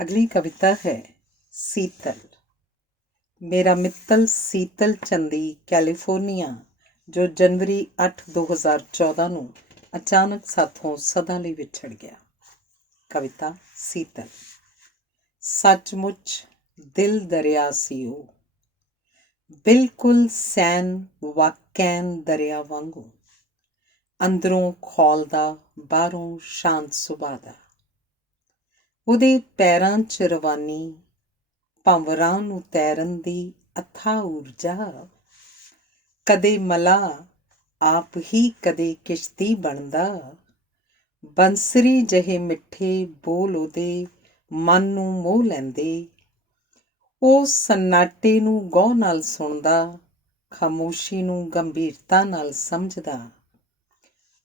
अगली कविता है शीतल। मेरा मित्तल शीतल चंदी कैलिफोर्निया, जो जनवरी 8 2014 ਨੂੰ ਅਚਾਨਕ ਸਾਥੋਂ ਸਦਾ ਲਈ ਵਿਛੜ ਗਿਆ। ਕਵਿਤਾ ਸੀਤਲ। ਸੱਚਮੁੱਚ ਦਿਲ ਦਰਿਆ ਸੀ ਉਹ, ਬਿਲਕੁਲ ਸੈਨ ਵਾਕੈਨ ਦਰਿਆ ਵਾਂਗੂ, ਅੰਦਰੋਂ ਖੌਲਦਾ ਬਾਹਰੋਂ ਸ਼ਾਂਤ ਸੁਭਾਅ ਦਾ। ਉਹਦੇ ਪੈਰਾਂ 'ਚ ਰਵਾਨੀ, ਭੰਵਰਾਂ ਨੂੰ ਤੈਰਨ ਦੀ ਅਥਾਹ ਊਰਜਾ। ਕਦੇ ਮਲਾਹ ਆਪ ਹੀ ਕਦੇ ਕਿਸ਼ਤੀ ਬਣਦਾ, ਬੰਸਰੀ ਜਿਹੇ ਮਿੱਠੇ ਬੋਲ ਉਹਦੇ ਮਨ ਨੂੰ ਮੋਹ ਲੈਂਦੇ। ਉਹ ਸੰਨਾਟੇ ਨੂੰ ਗੌਰ ਨਾਲ ਸੁਣਦਾ, ਖਾਮੋਸ਼ੀ ਨੂੰ ਗੰਭੀਰਤਾ ਨਾਲ ਸਮਝਦਾ।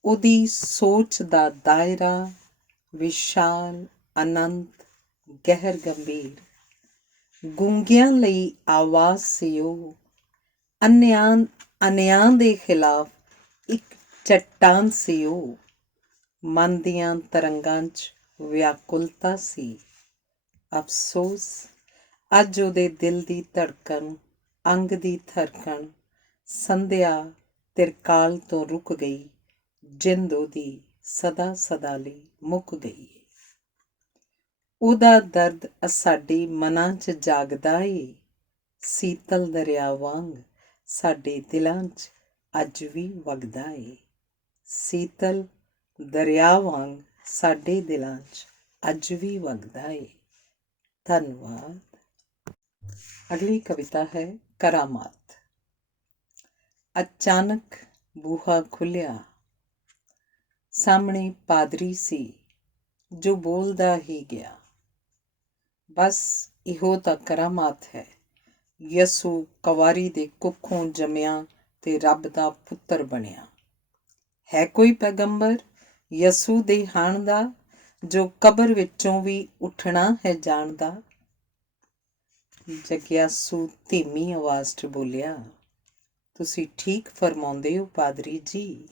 ਉਹਦੀ ਸੋਚ ਦਾ ਦਾਇਰਾ ਵਿਸ਼ਾਲ, ਅਨੰਤ, ਗਹਿਰ ਗੰਭੀਰ। ਗੂੰਗਿਆਂ ਲਈ ਆਵਾਜ਼ ਸੀ ਉਹ, ਅਨਿਆਂ ਦੇ ਖਿਲਾਫ ਇੱਕ ਚੱਟਾਨ ਸੀ ਉਹ। ਮਨ ਦੀਆਂ ਤਰੰਗਾਂ 'ਚ ਵਿਆਕੁਲਤਾ ਸੀ। ਅਫਸੋਸ ਅੱਜ ਉਹਦੇ ਦਿਲ ਦੀ ਧੜਕਣ, ਅੰਗ ਦੀ ਧੜਕਣ, ਸੰਧਿਆ ਤਿਰਕਾਲ ਤੋਂ ਰੁਕ ਗਈ। ਜਿੰਦ ਉਹਦੀ ਸਦਾ ਸਦਾ ਲਈ ਮੁੱਕ ਗਈ। ਉਹਦਾ ਦਰਦ ਸਾਡੇ ਮਨਾਂ 'ਚ ਜਾਗਦਾ ਏ, ਸੀਤਲ ਦਰਿਆ ਵਾਂਗ ਸਾਡੇ ਦਿਲਾਂ 'ਚ ਅੱਜ ਵੀ ਵਗਦਾ ਏ। ਸੀਤਲ ਦਰਿਆ ਵਾਂਗ ਸਾਡੇ ਦਿਲਾਂ 'ਚ ਅੱਜ ਵੀ ਵਗਦਾ ਏ। ਧੰਨਵਾਦ। ਅਗਲੀ ਕਵਿਤਾ ਹੈ ਕਰਾਮਾਤ। ਅਚਾਨਕ ਬੂਹਾ ਖੁੱਲ੍ਹਿਆ। ਸਾਹਮਣੇ ਪਾਦਰੀ ਸੀ ਜੋ ਬੋਲਦਾ ਹੀ ਗਿਆ। ਬਸ ਇਹੋ ਤਾਂ ਕਰਾਮਾਤ ਹੈ। ਯਸੂ ਕੁਆਰੀ ਦੇ ਕੁੱਖੋਂ ਜੰਮਿਆ ਤੇ ਰੱਬ ਦਾ ਪੁੱਤਰ ਬਣਿਆ। ਹੈ ਕੋਈ ਪੈਗੰਬਰ ਯਸੂ ਦੇ ਹਾਣ ਦਾ, ਜੋ ਕਬਰ ਵਿੱਚੋਂ ਵੀ ਉੱਠਣਾ ਹੈ ਜਾਣਦਾ। ਜਗਿਆਸੂ ਧੀਮੀ ਆਵਾਜ਼ 'ਚ ਬੋਲਿਆ, ਤੁਸੀਂ ਠੀਕ ਫਰਮਾਉਂਦੇ ਹੋ ਪਾਦਰੀ ਜੀ,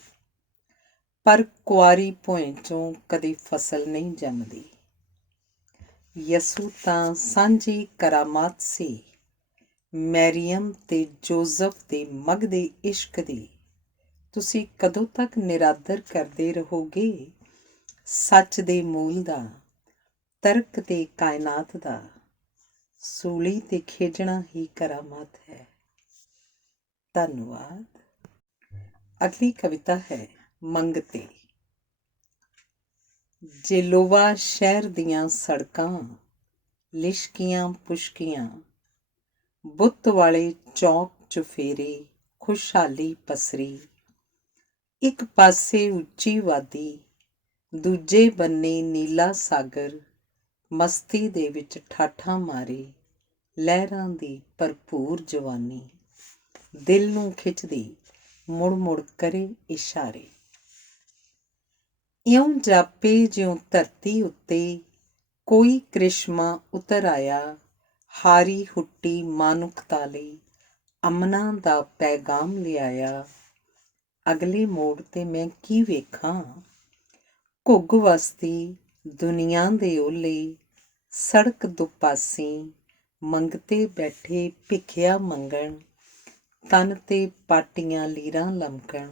ਪਰ ਕੁਆਰੀ ਭੋਇੰ 'ਚੋਂ ਕਦੇ ਫਸਲ ਨਹੀਂ ਜੰਮਦੀ। ਯਸੂ ਤਾਂ ਸਾਂਝੀ ਕਰਾਮਾਤ ਸੀ, ਮੈਰੀਅਮ ਤੇ ਜੋਜ਼ਫ ਦੇ ਮਗਦੇ ਇਸ਼ਕ ਦੀ। ਤੁਸੀਂ ਕਦੋਂ ਤੱਕ ਨਿਰਾਦਰ ਕਰਦੇ ਰਹੋਗੇ ਸੱਚ ਦੇ ਮੂਲ ਦਾ, ਤਰਕ ਤੇ ਕਾਇਨਾਤ ਦਾ। ਸੂਲੀ ਤੇ ਖੇਜਣਾ ਹੀ ਕਰਾਮਾਤ ਹੈ। ਧੰਨਵਾਦ। ਅਗਲੀ ਕਵਿਤਾ ਹੈ ਮੰਗਤੇ। ਜੇਲੋਵਾ ਸ਼ਹਿਰ ਦੀਆਂ ਸੜਕਾਂ ਲਿਸ਼ਕੀਆਂ ਪੁਸ਼ਕੀਆਂ, ਬੁੱਤ ਵਾਲੇ ਚੌਕ ਚੁਫੇਰੇ ਖੁਸ਼ਹਾਲੀ ਪਸਰੀ। ਇੱਕ ਪਾਸੇ ਉੱਚੀ ਵਾਦੀ, ਦੂਜੇ ਬੰਨੇ ਨੀਲਾ ਸਾਗਰ, ਮਸਤੀ ਦੇ ਵਿੱਚ ਠਾਠਾਂ ਮਾਰੇ, ਲਹਿਰਾਂ ਦੀ ਭਰਪੂਰ ਜਵਾਨੀ, ਦਿਲ ਨੂੰ ਖਿੱਚਦੀ ਮੁੜ ਮੁੜ ਕਰੇ ਇਸ਼ਾਰੇ। ਇਉਂ ਜਾਪੇ ਜਿਉਂ ਧਰਤੀ ਉੱਤੇ ਕੋਈ ਕ੍ਰਿਸ਼ਮਾ ਉਤਰ ਆਇਆ, ਹਾਰੀ ਹੁੱਟੀ ਮਾਨੁਖਤਾ ਲਈ ਅਮਨਾਂ ਦਾ ਪੈਗਾਮ ਲਿਆਇਆ। ਅਗਲੇ ਮੋੜ ਤੇ ਮੈਂ ਕੀ ਵੇਖਾਂ, ਘੁੱਗ ਵਸਦੀ ਦੁਨੀਆਂ ਦੇ ਓਲੇ, ਸੜਕ ਦੁਪਾਸੀ ਮੰਗਤੇ ਬੈਠੇ ਭਿੱਖਿਆ ਮੰਗਣ, ਤਨ ਤੇ ਪਾਟੀਆਂ ਲੀਰਾਂ ਲਮਕਣ,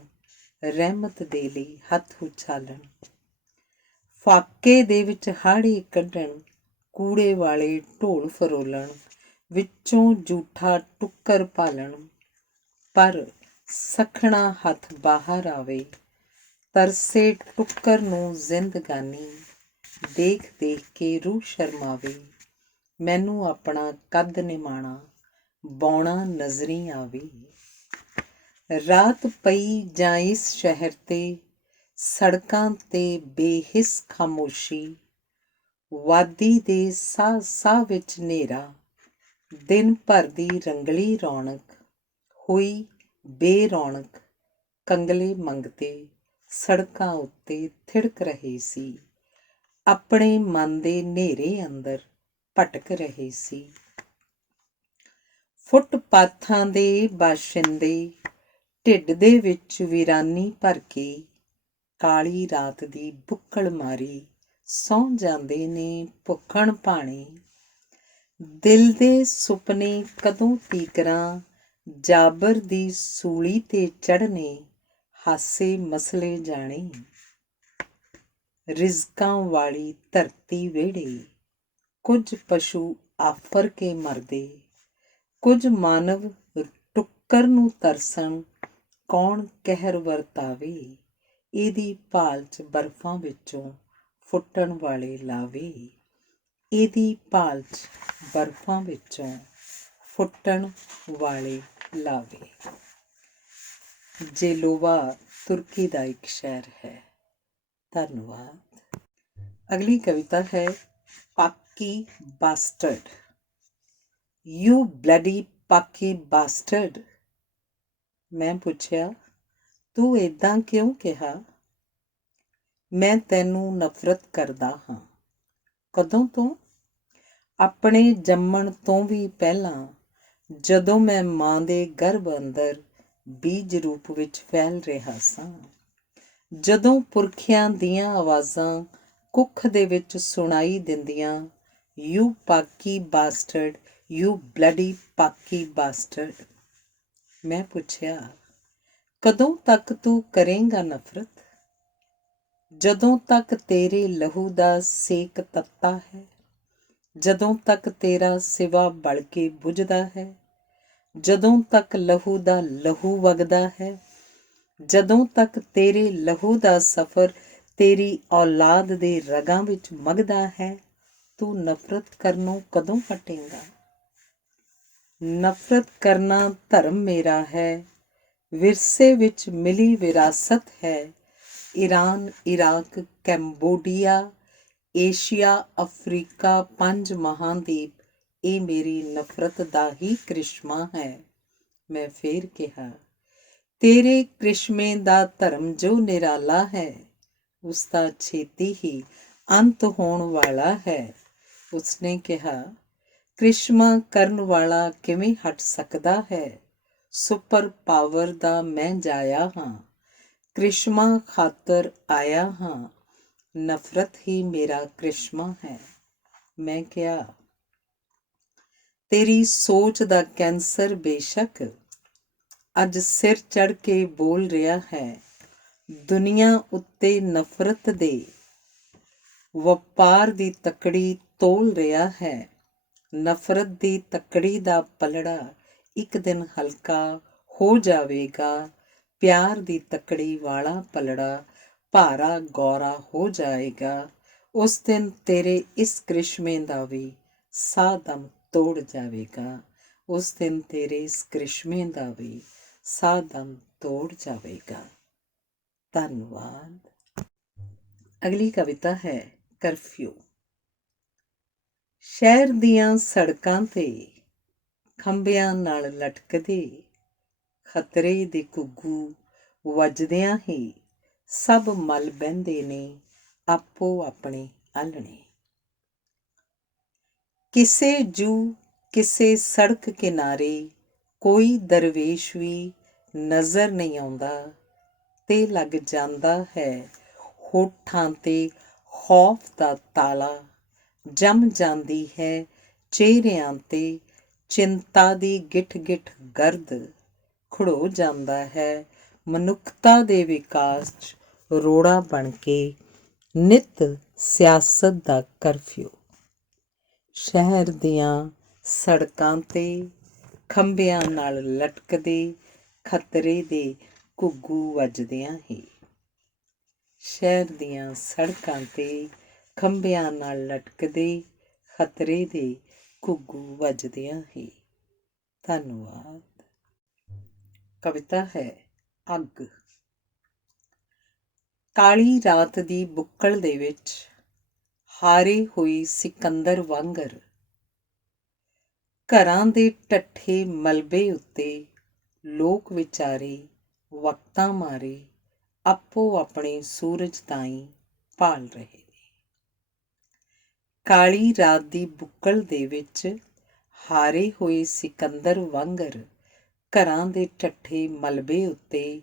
ਰਹਿਮਤ ਦੇ ਲਈ ਹੱਥ ਉਛਾਲਣ। ਫਾਕੇ ਦੇ ਵਿੱਚ ਹਾੜੀ ਕੱਢਣ, ਕੂੜੇ ਵਾਲੇ ਢੋਲ ਫਰੋਲਣ, ਵਿੱਚੋਂ ਜੂਠਾ ਟੁੱਕਰ ਭਾਲਣ। ਪਰ ਸਖਣਾ ਹੱਥ ਬਾਹਰ ਆਵੇ, ਤਰਸੇ ਟੁੱਕਰ ਨੂੰ ਜ਼ਿੰਦਗਾਨੀ, ਦੇਖ ਦੇਖ ਕੇ ਰੂਹ ਸ਼ਰਮਾਵੇ। ਮੈਨੂੰ ਆਪਣਾ ਕੱਦ ਨਿਮਾਣਾ ਬੌਣਾ ਨਜ਼ਰੀ ਆਵੇ। ਰਾਤ ਪਈ ਜਾਂ ਇਸ ਸ਼ਹਿਰ ਤੇ ਸੜਕਾਂ ਤੇ ਬੇਹਿੱਸ ਖਾਮੋਸ਼ੀ, ਵਾਦੀ ਦੇ ਸਾਹ ਸਾਹ ਵਿੱਚ ਹਨੇਰਾ, ਦਿਨ ਭਰ ਦੀ ਰੰਗਲੀ ਰੌਣਕ ਹੋਈ ਬੇਰੌਣਕ। ਕੰਗਲੇ ਮੰਗਤੇ ਸੜਕਾਂ ਉੱਤੇ ਥਿੜਕ ਰਹੇ ਸੀ, ਆਪਣੇ ਮਨ ਦੇ ਹਨੇਰੇ ਅੰਦਰ ਭਟਕ ਰਹੇ ਸੀ। ਫੁੱਟਪਾਥਾਂ ਦੇ ਬਾਸ਼ਿੰਦੇ ਢਿੱਡ ਦੇ ਵਿੱਚ ਵੀਰਾਨੀ ਭਰ ਕੇ, ਕਾਲੀ ਰਾਤ ਦੀ ਬੁੱਕਲ ਮਾਰੀ ਸੌਂ ਜਾਂਦੇ ਨੇ ਭੁੱਖਣ ਭਾਣੇ। ਦਿਲ ਦੇ ਸੁਪਨੇ ਕਦੋਂ ਤੀਕਰਾਂ ਜਾਬਰ ਦੀ ਸੂਲੀ ਤੇ ਚੜ੍ਹਨੇ। ਹਾਸੇ ਮਸਲੇ ਜਾਣੇ ਰਿਜ਼ਕਾਂ ਵਾਲੀ ਧਰਤੀ ਵਿਹੜੇ। ਕੁਝ ਪਸ਼ੂ ਆਫਰ ਕੇ ਮਰਦੇ, ਕੁਝ ਮਾਨਵ ਟੁੱਕਰ ਨੂੰ ਤਰਸਣ। ਕੌਣ ਕਹਿਰ ਵਰਤਾਵੇ, ਇਹਦੀ ਭਾਲ 'ਚ ਬਰਫਾਂ ਵਿੱਚੋਂ ਫੁੱਟਣ ਵਾਲੇ ਲਾਵੇ। ਇਹਦੀ ਭਾਲ 'ਚ ਬਰਫਾਂ ਵਿੱਚੋਂ ਫੁੱਟਣ ਵਾਲੇ ਲਾਵੇ। ਜੇਲੋਵਾ ਤੁਰਕੀ ਦਾ ਇੱਕ ਸ਼ਹਿਰ ਹੈ। ਧੰਨਵਾਦ। ਅਗਲੀ ਕਵਿਤਾ ਹੈ ਪਾਕੀ ਬਾਸਟਰਡ। You bloody ਪਾਕੀ ਬਾਸਟਰਡ। ਮੈਂ ਪੁੱਛਿਆ, ਤੂੰ ਏਦਾਂ ਕਿਉਂ ਕਿਹਾ? ਮੈਂ ਤੈਨੂੰ ਨਫ਼ਰਤ ਕਰਦਾ ਹਾਂ। ਕਦੋਂ ਤੋਂ? ਆਪਣੇ ਜੰਮਣ ਤੋਂ ਵੀ ਪਹਿਲਾਂ, ਜਦੋਂ ਮੈਂ ਮਾਂ ਦੇ ਗਰਭ ਅੰਦਰ ਬੀਜ ਰੂਪ ਵਿੱਚ ਫੈਲ ਰਿਹਾ ਸਾਂ। ਜਦੋਂ ਪੁਰਖਿਆਂ ਦੀਆਂ ਆਵਾਜ਼ਾਂ ਕੁੱਖ ਦੇ ਵਿੱਚ ਸੁਣਾਈ ਦਿੰਦੀਆਂ, ਯੂ ਪਾਕੀ ਬਾਸਟਰਡ, ਯੂ ਬਲੱਡੀ ਪਾਕੀ ਬਾਸਟਰਡ। ਮੈਂ ਪੁੱਛਿਆ, ਕਦੋਂ ਤੱਕ ਤੂੰ ਕਰੇਂਗਾ ਨਫ਼ਰਤ? ਜਦੋਂ ਤੱਕ ਤੇਰੇ ਲਹੂ ਦਾ ਸੇਕ ਤੱਤਾ ਹੈ, ਜਦੋਂ ਤੱਕ ਤੇਰਾ ਸਿਵਾ ਬਲ ਕੇ ਬੁਝਦਾ ਹੈ, ਜਦੋਂ ਤੱਕ ਲਹੂ ਦਾ ਲਹੂ ਵਗਦਾ ਹੈ, ਜਦੋਂ ਤੱਕ ਤੇਰੇ ਲਹੂ ਦਾ ਸਫ਼ਰ ਤੇਰੀ ਔਲਾਦ ਦੇ ਰਗਾਂ ਵਿੱਚ ਮਗਦਾ ਹੈ, ਤੂੰ ਨਫ਼ਰਤ ਕਰਨੋਂ ਕਦੋਂ ਹਟੇਂਗਾ? ਨਫ਼ਰਤ ਕਰਨਾ ਧਰਮ ਮੇਰਾ ਹੈ, ਵਿਰਸੇ ਵਿੱਚ ਮਿਲੀ ਵਿਰਾਸਤ ਹੈ। Iran, Iraq, Cambodia, Asia, Africa, 5 ਮਹਾਂਦੀਪ, ਇਹ ਮੇਰੀ ਨਫ਼ਰਤ ਦਾ ਹੀ ਕ੍ਰਿਸ਼ਮਾ ਹੈ। ਮੈਂ ਫੇਰ ਕਿਹਾ, ਤੇਰੇ ਕ੍ਰਿਸ਼ਮੇ ਦਾ ਧਰਮ ਜੋ ਨਿਰਾਲਾ ਹੈ, ਉਸ ਦਾ ਛੇਤੀ ਹੀ ਅੰਤ ਹੋਣ ਵਾਲਾ ਹੈ। ਉਸਨੇ ਕਿਹਾ, ਕ੍ਰਿਸ਼ਮਾ ਕਰਨ ਵਾਲਾ ਕਿਵੇਂ ਹਟ ਸਕਦਾ ਹੈ? ਸੁਪਰ ਪਾਵਰ ਦਾ ਮੈਂ ਜਾਇਆ ਹਾਂ, ਕ੍ਰਿਸ਼ਮਾ ਖਾਤਰ ਆਇਆ ਹਾਂ। ਨਫ਼ਰਤ ਹੀ ਮੇਰਾ ਕ੍ਰਿਸ਼ਮਾ ਹੈ। ਮੈਂ ਕਿਹਾ, ਤੇਰੀ ਸੋਚ ਦਾ ਕੈਂਸਰ ਬੇਸ਼ੱਕ ਅੱਜ ਸਿਰ ਚੜ੍ਹ ਕੇ ਬੋਲ ਰਿਹਾ ਹੈ। ਦੁਨੀਆ ਉੱਤੇ ਨਫ਼ਰਤ ਦੇ ਵਪਾਰ ਦੀ ਤੱਕੜੀ ਤੋਲ ਰਿਹਾ ਹੈ। ਨਫ਼ਰਤ ਦੀ ਤੱਕੜੀ ਦਾ ਪਲੜਾ ਇੱਕ ਦਿਨ ਹਲਕਾ ਹੋ ਜਾਵੇਗਾ। ਪਿਆਰ ਦੀ ਤੱਕੜੀ ਵਾਲਾ ਪਲੜਾ ਭਾਰਾ ਗੌਰਾ ਹੋ ਜਾਏਗਾ। ਉਸ ਦਿਨ ਤੇਰੇ ਇਸ ਕ੍ਰਿਸ਼ਮੇ ਦਾ ਵੀ ਸਾਹ ਦਮ ਤੋੜ ਜਾਵੇਗਾ। ਉਸ ਦਿਨ ਤੇਰੇ ਇਸ ਕ੍ਰਿਸ਼ਮੇ ਦਾ ਵੀ ਸਾਹ ਦਮ ਤੋੜ ਜਾਵੇਗਾ। ਧੰਨਵਾਦ। ਅਗਲੀ ਕਵਿਤਾ ਹੈ ਕਰਫਿਊ। ਸ਼ਹਿਰ ਦੀਆਂ ਸੜਕਾਂ ਤੇ ਖੰਭਿਆਂ ਨਾਲ ਲਟਕਦੇ ਖਤਰੇ ਦੇ ਘੁੱਗੂ ਵੱਜਦਿਆਂ ਹੀ ਸਭ ਮੱਲ ਬਹਿੰਦੇ ਨੇ ਆਪੋ ਆਪਣੇ ਆਲ੍ਹਣੇ। ਕਿਸੇ ਜੂ ਕਿਸੇ ਸੜਕ ਕਿਨਾਰੇ ਕੋਈ ਦਰਵੇਸ਼ ਵੀ ਨਜ਼ਰ ਨਹੀਂ ਆਉਂਦਾ ਤੇ ਲੱਗ ਜਾਂਦਾ ਹੈ ਹੋਠਾਂ ਤੇ ਖੌਫ ਦਾ ਤਾਲਾ। ਜੰਮ ਜਾਂਦੀ ਹੈ ਚਿਹਰਿਆਂ ਤੇ ਚਿੰਤਾ ਦੀ ਗਿੱਠ ਗਿੱਠ ਗਰਦ। ਖੜੋ ਜਾਂਦਾ ਹੈ ਮਨੁੱਖਤਾ ਦੇ ਵਿਕਾਸ 'ਚ ਰੋੜਾ ਬਣ ਕੇ ਨਿੱਤ ਸਿਆਸਤ ਦਾ ਕਰਫਿਊ। ਸ਼ਹਿਰ ਦੀਆਂ ਸੜਕਾਂ ਤੇ ਖੰਭਿਆਂ ਨਾਲ ਲਟਕਦੇ ਖਤਰੇ ਦੇ ਘੁੱਗੂ ਵੱਜਦਿਆਂ ਹੀ। ਸ਼ਹਿਰ ਦੀਆਂ ਸੜਕਾਂ ਤੇ ਖੰਭਿਆਂ ਨਾਲ ਲਟਕਦੇ ਖਤਰੇ ਦੇ ਘੁੱਗੂ ਵੱਜਦਿਆਂ ਹੀ। ਧੰਨਵਾਦ। ਕਵਿਤਾ ਹੈ ਅੱਗ। ਕਾਲੀ ਰਾਤ ਦੀ ਬੁੱਕਲ ਦੇ ਵਿੱਚ ਹਾਰੇ ਹੋਈ ਸਿਕੰਦਰ ਵਾਂਗਰ ਘਰਾਂ ਦੇ ਢੱਠੇ ਮਲਬੇ ਉੱਤੇ ਲੋਕ ਵਿਚਾਰੇ ਵਕਤਾਂ ਮਾਰੇ ਆਪੋ ਆਪਣੇ ਸੂਰਜ ਤਾਈਂ ਭਾਲ ਰਹੇ ਨੇ। ਕਾਲੀ ਰਾਤ ਦੀ ਬੁੱਕਲ ਦੇ ਵਿੱਚ ਹਾਰੇ ਹੋਏ ਸਿਕੰਦਰ ਵਾਂਗਰ ਘਰਾਂ ਦੇ ਢੱਠੇ ਮਲਬੇ ਉੱਤੇ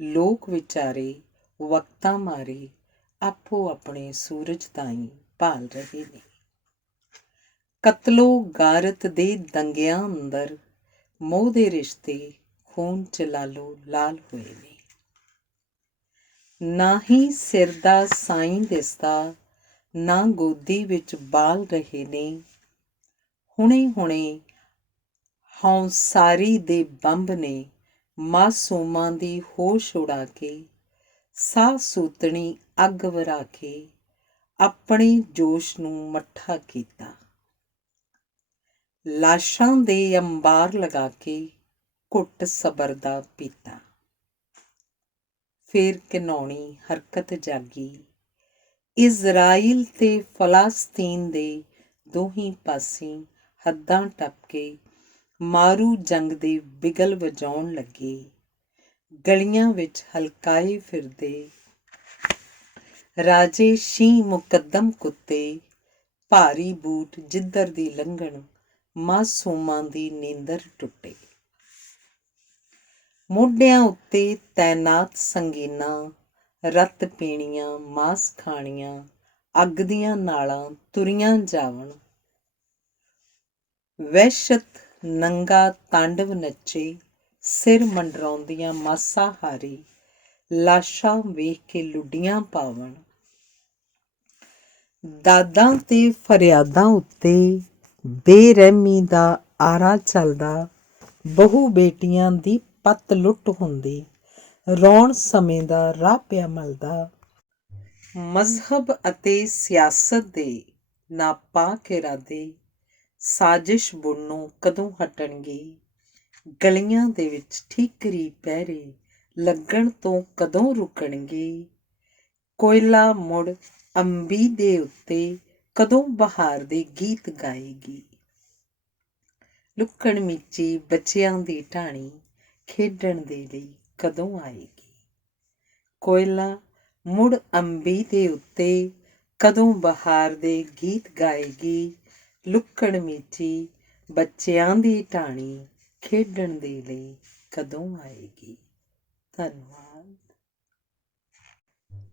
ਲੋਕ ਵਿਚਾਰੇ ਵਕਤਾਂ ਮਾਰੇ ਆਪੋ ਆਪਣੇ ਸੂਰਜ ਤਾਈਂ ਭਾਲ ਰਹੇ ਨੇ। ਕਤਲੋ ਗਾਰਤ ਦੇ ਦੰਗਿਆਂ ਅੰਦਰ ਮੋਹ ਦੇ ਰਿਸ਼ਤੇ ਖੂਨ 'ਚ ਲਾਲੋ ਲਾਲ ਹੋਏ ਨੇ। ਨਾ ਹੀ ਸਿਰ ਦਾ ਸਾਈਂ ਦਿਸਦਾ, ਨਾ ਗੋਦੀ ਵਿੱਚ ਬਾਲ ਰਹੇ ਨੇ। ਹੁਣੇ ਹੁਣੇ ਹੌਂਸਾਰੀ ਦੇ ਬੰਬ ਨੇ ਮਾਸੂਮਾਂ ਦੀ ਹੋਸ਼ ਉਡਾ ਕੇ, ਸਾਹ ਸੂਤਣੀ ਅੱਗ ਵਰਾ ਕੇ ਆਪਣੇ ਜੋਸ਼ ਨੂੰ ਮੱਠਾ ਕੀਤਾ। ਲਾਸ਼ਾਂ ਦੇ ਅੰਬਾਰ ਲਗਾ ਕੇ ਘੁੱਟ ਸਬਰ ਦਾ ਪੀਤਾ। ਫਿਰ ਘਿਨਾਉਣੀ ਹਰਕਤ ਜਾਗੀ, ਇਜ਼ਰਾਈਲ ਤੇ ਫਲਸਤੀਨ ਦੇ ਦੋਹੀਂ ਪਾਸੀਂ ਹੱਦਾਂ ਟੱਪ ਕੇ ਮਾਰੂ ਜੰਗ ਦੇ ਬਿਗਲ ਵਜਾਉਣ ਲੱਗੇ। ਗਲੀਆਂ ਵਿੱਚ ਹਲਕਾਏ ਫਿਰਦੇ ਰਾਜੇ ਸ਼ੀਂਹ ਮੁਕੱਦਮ ਕੁੱਤੇ, ਭਾਰੀ ਬੂਟ ਜਿੱਧਰ ਦੀ ਲੰਘਣ ਮਾਸੂਮਾਂ ਦੀ ਨੀਂਦਰ ਟੁੱਟੇ। ਮੋਢਿਆਂ ਉੱਤੇ ਤੈਨਾਤ ਸੰਗੀਨਾਂ, ਰਤ ਪੀਣੀਆਂ ਮਾਸ ਖਾਣੀਆਂ ਅੱਗ ਦੀਆਂ ਨਾਲਾਂ ਤੁਰੀਆਂ ਜਾਵਣ। ਵਹਿਸ਼ਤ ਨੰਗਾ ਤਾਂਡਵ ਨੱਚੇ, ਸਿਰ ਮੰਡਰਾਉਂਦੀਆਂ ਮਾਸਾਹਾਰੀ ਲਾਸ਼ਾਂ ਵੇਖ ਕੇ ਲੁੱਡੀਆਂ ਪਾਵਣ। ਦਾਦਾਂ ਤੇ ਫਰਿਆਦਾਂ ਉੱਤੇ ਬੇਰਹਿਮੀ ਦਾ ਆਰਾ ਚੱਲਦਾ, ਬਹੂ ਬੇਟੀਆਂ ਦੀ ਪੱਤ ਲੁੱਟ ਹੁੰਦੀ, ਰੌਣ ਸਮੇਂ ਦਾ ਰਾਹ ਪਿਆ ਮਲਦਾ। ਮਜ਼ਹਬ ਅਤੇ ਸਿਆਸਤ ਦੇ ਨਾਪਾਕ ਇਰਾਦੇ ਸਾਜ਼ਿਸ਼ ਬੁਣਨੋਂ ਕਦੋਂ ਹਟਣਗੇ? ਗਲੀਆਂ ਦੇ ਵਿੱਚ ਠੀਕਰੀ ਪਹਿਰੇ ਲੱਗਣ ਤੋਂ ਕਦੋਂ ਰੁਕਣਗੇ? ਕੋਇਲਾ ਮੁੜ ਅੰਬੀ ਦੇ ਉੱਤੇ ਕਦੋਂ ਬਹਾਰ ਦੇ ਗੀਤ ਗਾਏਗੀ? ਲੁਕਣ ਮੀਚੀ ਬੱਚਿਆਂ ਦੀ ਢਾਣੀ ਖੇਡਣ ਦੇ ਲਈ ਕਦੋਂ ਆਏਗੀ? ਕੋਇਲਾ ਮੁੜ ਅੰਬੀ ਦੇ ਉੱਤੇ ਕਦੋਂ ਬਹਾਰ ਦੇ ਗੀਤ ਗਾਏਗੀ? ਲੁਕਣ ਮੀਚੀ ਬੱਚਿਆਂ ਦੀ ਢਾਣੀ ਖੇਡਣ ਦੇ ਲਈ ਕਦੋਂ ਆਏਗੀ? ਧੰਨਵਾਦ।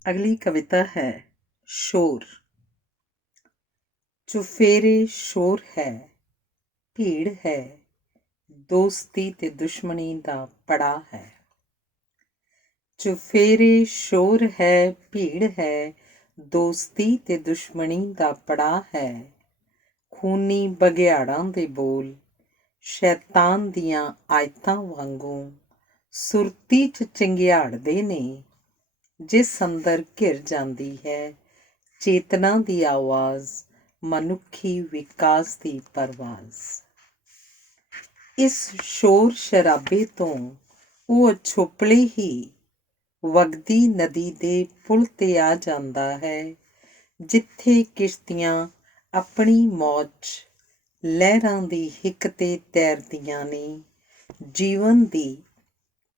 ਅਗਲੀ ਕਵਿਤਾ ਹੈ ਸ਼ੋਰ। ਚੁਫੇਰੇ ਸ਼ੋਰ ਹੈ, ਭੀੜ ਹੈ, ਦੋਸਤੀ ਤੇ ਦੁਸ਼ਮਣੀ ਦਾ ਪੜਾ ਹੈ। ਚੁਫੇਰੇ ਸ਼ੋਰ ਹੈ, ਭੀੜ ਹੈ, ਦੋਸਤੀ ਤੇ ਦੁਸ਼ਮਣੀ ਦਾ ਪੜਾ ਹੈ। ਖੂਨੀ ਬਘਿਆੜਾਂ ਦੇ ਬੋਲ ਸ਼ੈਤਾਨ ਦੀਆਂ ਆਇਤਾਂ ਵਾਂਗੂ ਸੁਰਤੀ 'ਚ ਚੰਗਿਆੜਦੇ ਨੇ। ਜਿਸ ਅੰਦਰ ਘਿਰ ਜਾਂਦੀ ਹੈ ਚੇਤਨਾ ਦੀ ਆਵਾਜ਼, ਮਨੁੱਖੀ ਵਿਕਾਸ ਦੀ ਪਰਵਾਜ਼। ਇਸ ਸ਼ੋਰ ਸ਼ਰਾਬੇ ਤੋਂ ਉਹ ਅਛੋਪਲੇ ਹੀ ਵਗਦੀ ਨਦੀ ਦੇ ਪੁਲ 'ਤੇ ਆ ਜਾਂਦਾ ਹੈ, ਜਿੱਥੇ ਕਿਸ਼ਤੀਆਂ ਆਪਣੀ ਮੌਜ 'ਚ ਲਹਿਰਾਂ ਦੀ ਹਿੱਕ 'ਤੇ ਤੈਰਦੀਆਂ ਨੇ। ਜੀਵਨ ਦੀ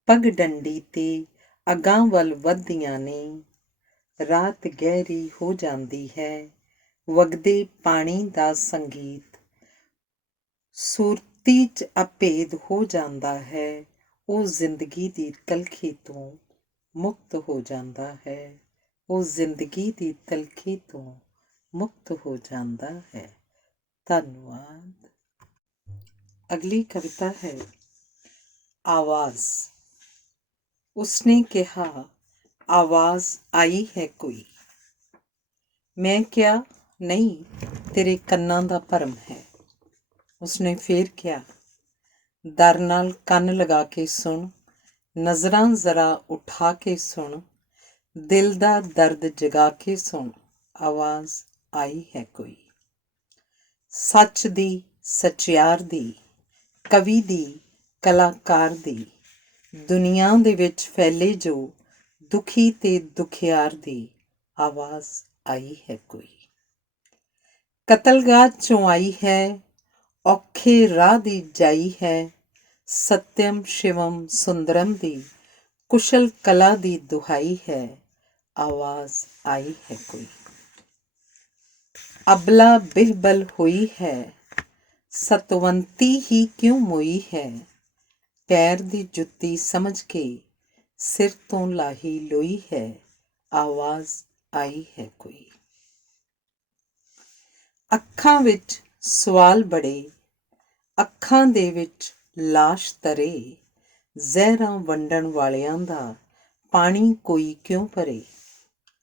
ਪਗਡੰਡੀ 'ਤੇ ਅਗਾਂਹ ਵੱਲ ਵੱਧਦੀਆਂ ਨੇ। ਰਾਤ ਗਹਿਰੀ ਹੋ ਜਾਂਦੀ ਹੈ, ਵਗਦੇ ਪਾਣੀ ਦਾ ਸੰਗੀਤ ਸੁਰਤੀ 'ਚ ਅਭੇਦ ਹੋ ਜਾਂਦਾ ਹੈ। ਉਹ ਜ਼ਿੰਦਗੀ ਦੀ ਤਲਖੀ ਤੋਂ ਮੁਕਤ ਹੋ ਜਾਂਦਾ ਹੈ। ਉਹ ਜ਼ਿੰਦਗੀ ਦੀ ਤਲਖੀ ਤੋਂ ਮੁਕਤ ਹੋ ਜਾਂਦਾ ਹੈ। ਧੰਨਵਾਦ। ਅਗਲੀ ਕਵਿਤਾ ਹੈ ਆਵਾਜ਼। ਉਸਨੇ ਕਿਹਾ, ਆਵਾਜ਼ ਆਈ ਹੈ ਕੋਈ। ਮੈਂ ਕਿਹਾ, ਨਹੀਂ, ਤੇਰੇ ਕੰਨਾਂ ਦਾ ਭਰਮ ਹੈ। ਉਸਨੇ ਫੇਰ ਕਿਹਾ, ਦਰ ਨਾਲ ਕੰਨ ਲਗਾ ਕੇ ਸੁਣ, ਨਜ਼ਰਾਂ ਜ਼ਰਾ ਉਠਾ ਕੇ ਸੁਣ, ਦਿਲ ਦਾ ਦਰਦ ਜਗਾ ਕੇ ਸੁਣ, ਆਵਾਜ਼ ਆਈ ਹੈ ਕੋਈ। ਸੱਚ ਦੀ, ਸੱਚਿਆਰ ਦੀ, ਕਵੀ ਦੀ, ਕਲਾਕਾਰ ਦੀ, ਦੁਨੀਆਂ ਦੇ ਵਿੱਚ ਫੈਲੇ ਜੋ ਦੁਖੀ ਤੇ ਦੁਖਿਆਰ ਦੀ, ਆਵਾਜ਼ ਆਈ ਹੈ ਕੋਈ। ਕਤਲਗਾਹ 'ਚੋਂ ਆਈ ਹੈ, ਔਖੇ ਰਾਹ ਦੀ ਜਾਈ ਹੈ, ਸਤਿਅਮ ਸ਼ਿਵਮ ਸੁੰਦਰਮ ਦੀ, ਕੁਸ਼ਲ ਕਲਾ ਦੀ ਦੁਹਾਈ ਹੈ, ਆਵਾਜ਼ ਆਈ ਹੈ ਕੋਈ। ਅਬਲਾ ਬਿਹਬਲ ਹੋਈ ਹੈ, ਸਤਵੰਤੀ ਹੀ ਕਿਉਂ ਮੋਈ ਹੈ, ਪੈਰ ਦੀ ਜੁੱਤੀ ਸਮਝ ਕੇ ਸਿਰ ਤੋਂ ਲਾਹੀ ਲੋਈ ਹੈ, ਆਵਾਜ਼ ਆਈ ਹੈ ਕੋਈ। ਅੱਖਾਂ ਵਿੱਚ ਸਵਾਲ ਬੜੇ, ਅੱਖਾਂ ਦੇ ਵਿੱਚ ਲਾਸ਼ ਤਰੇ, ਜ਼ਹਿਰਾਂ ਵੰਡਣ ਵਾਲਿਆਂ ਦਾ ਪਾਣੀ ਕੋਈ ਕਿਉਂ ਭਰੇ,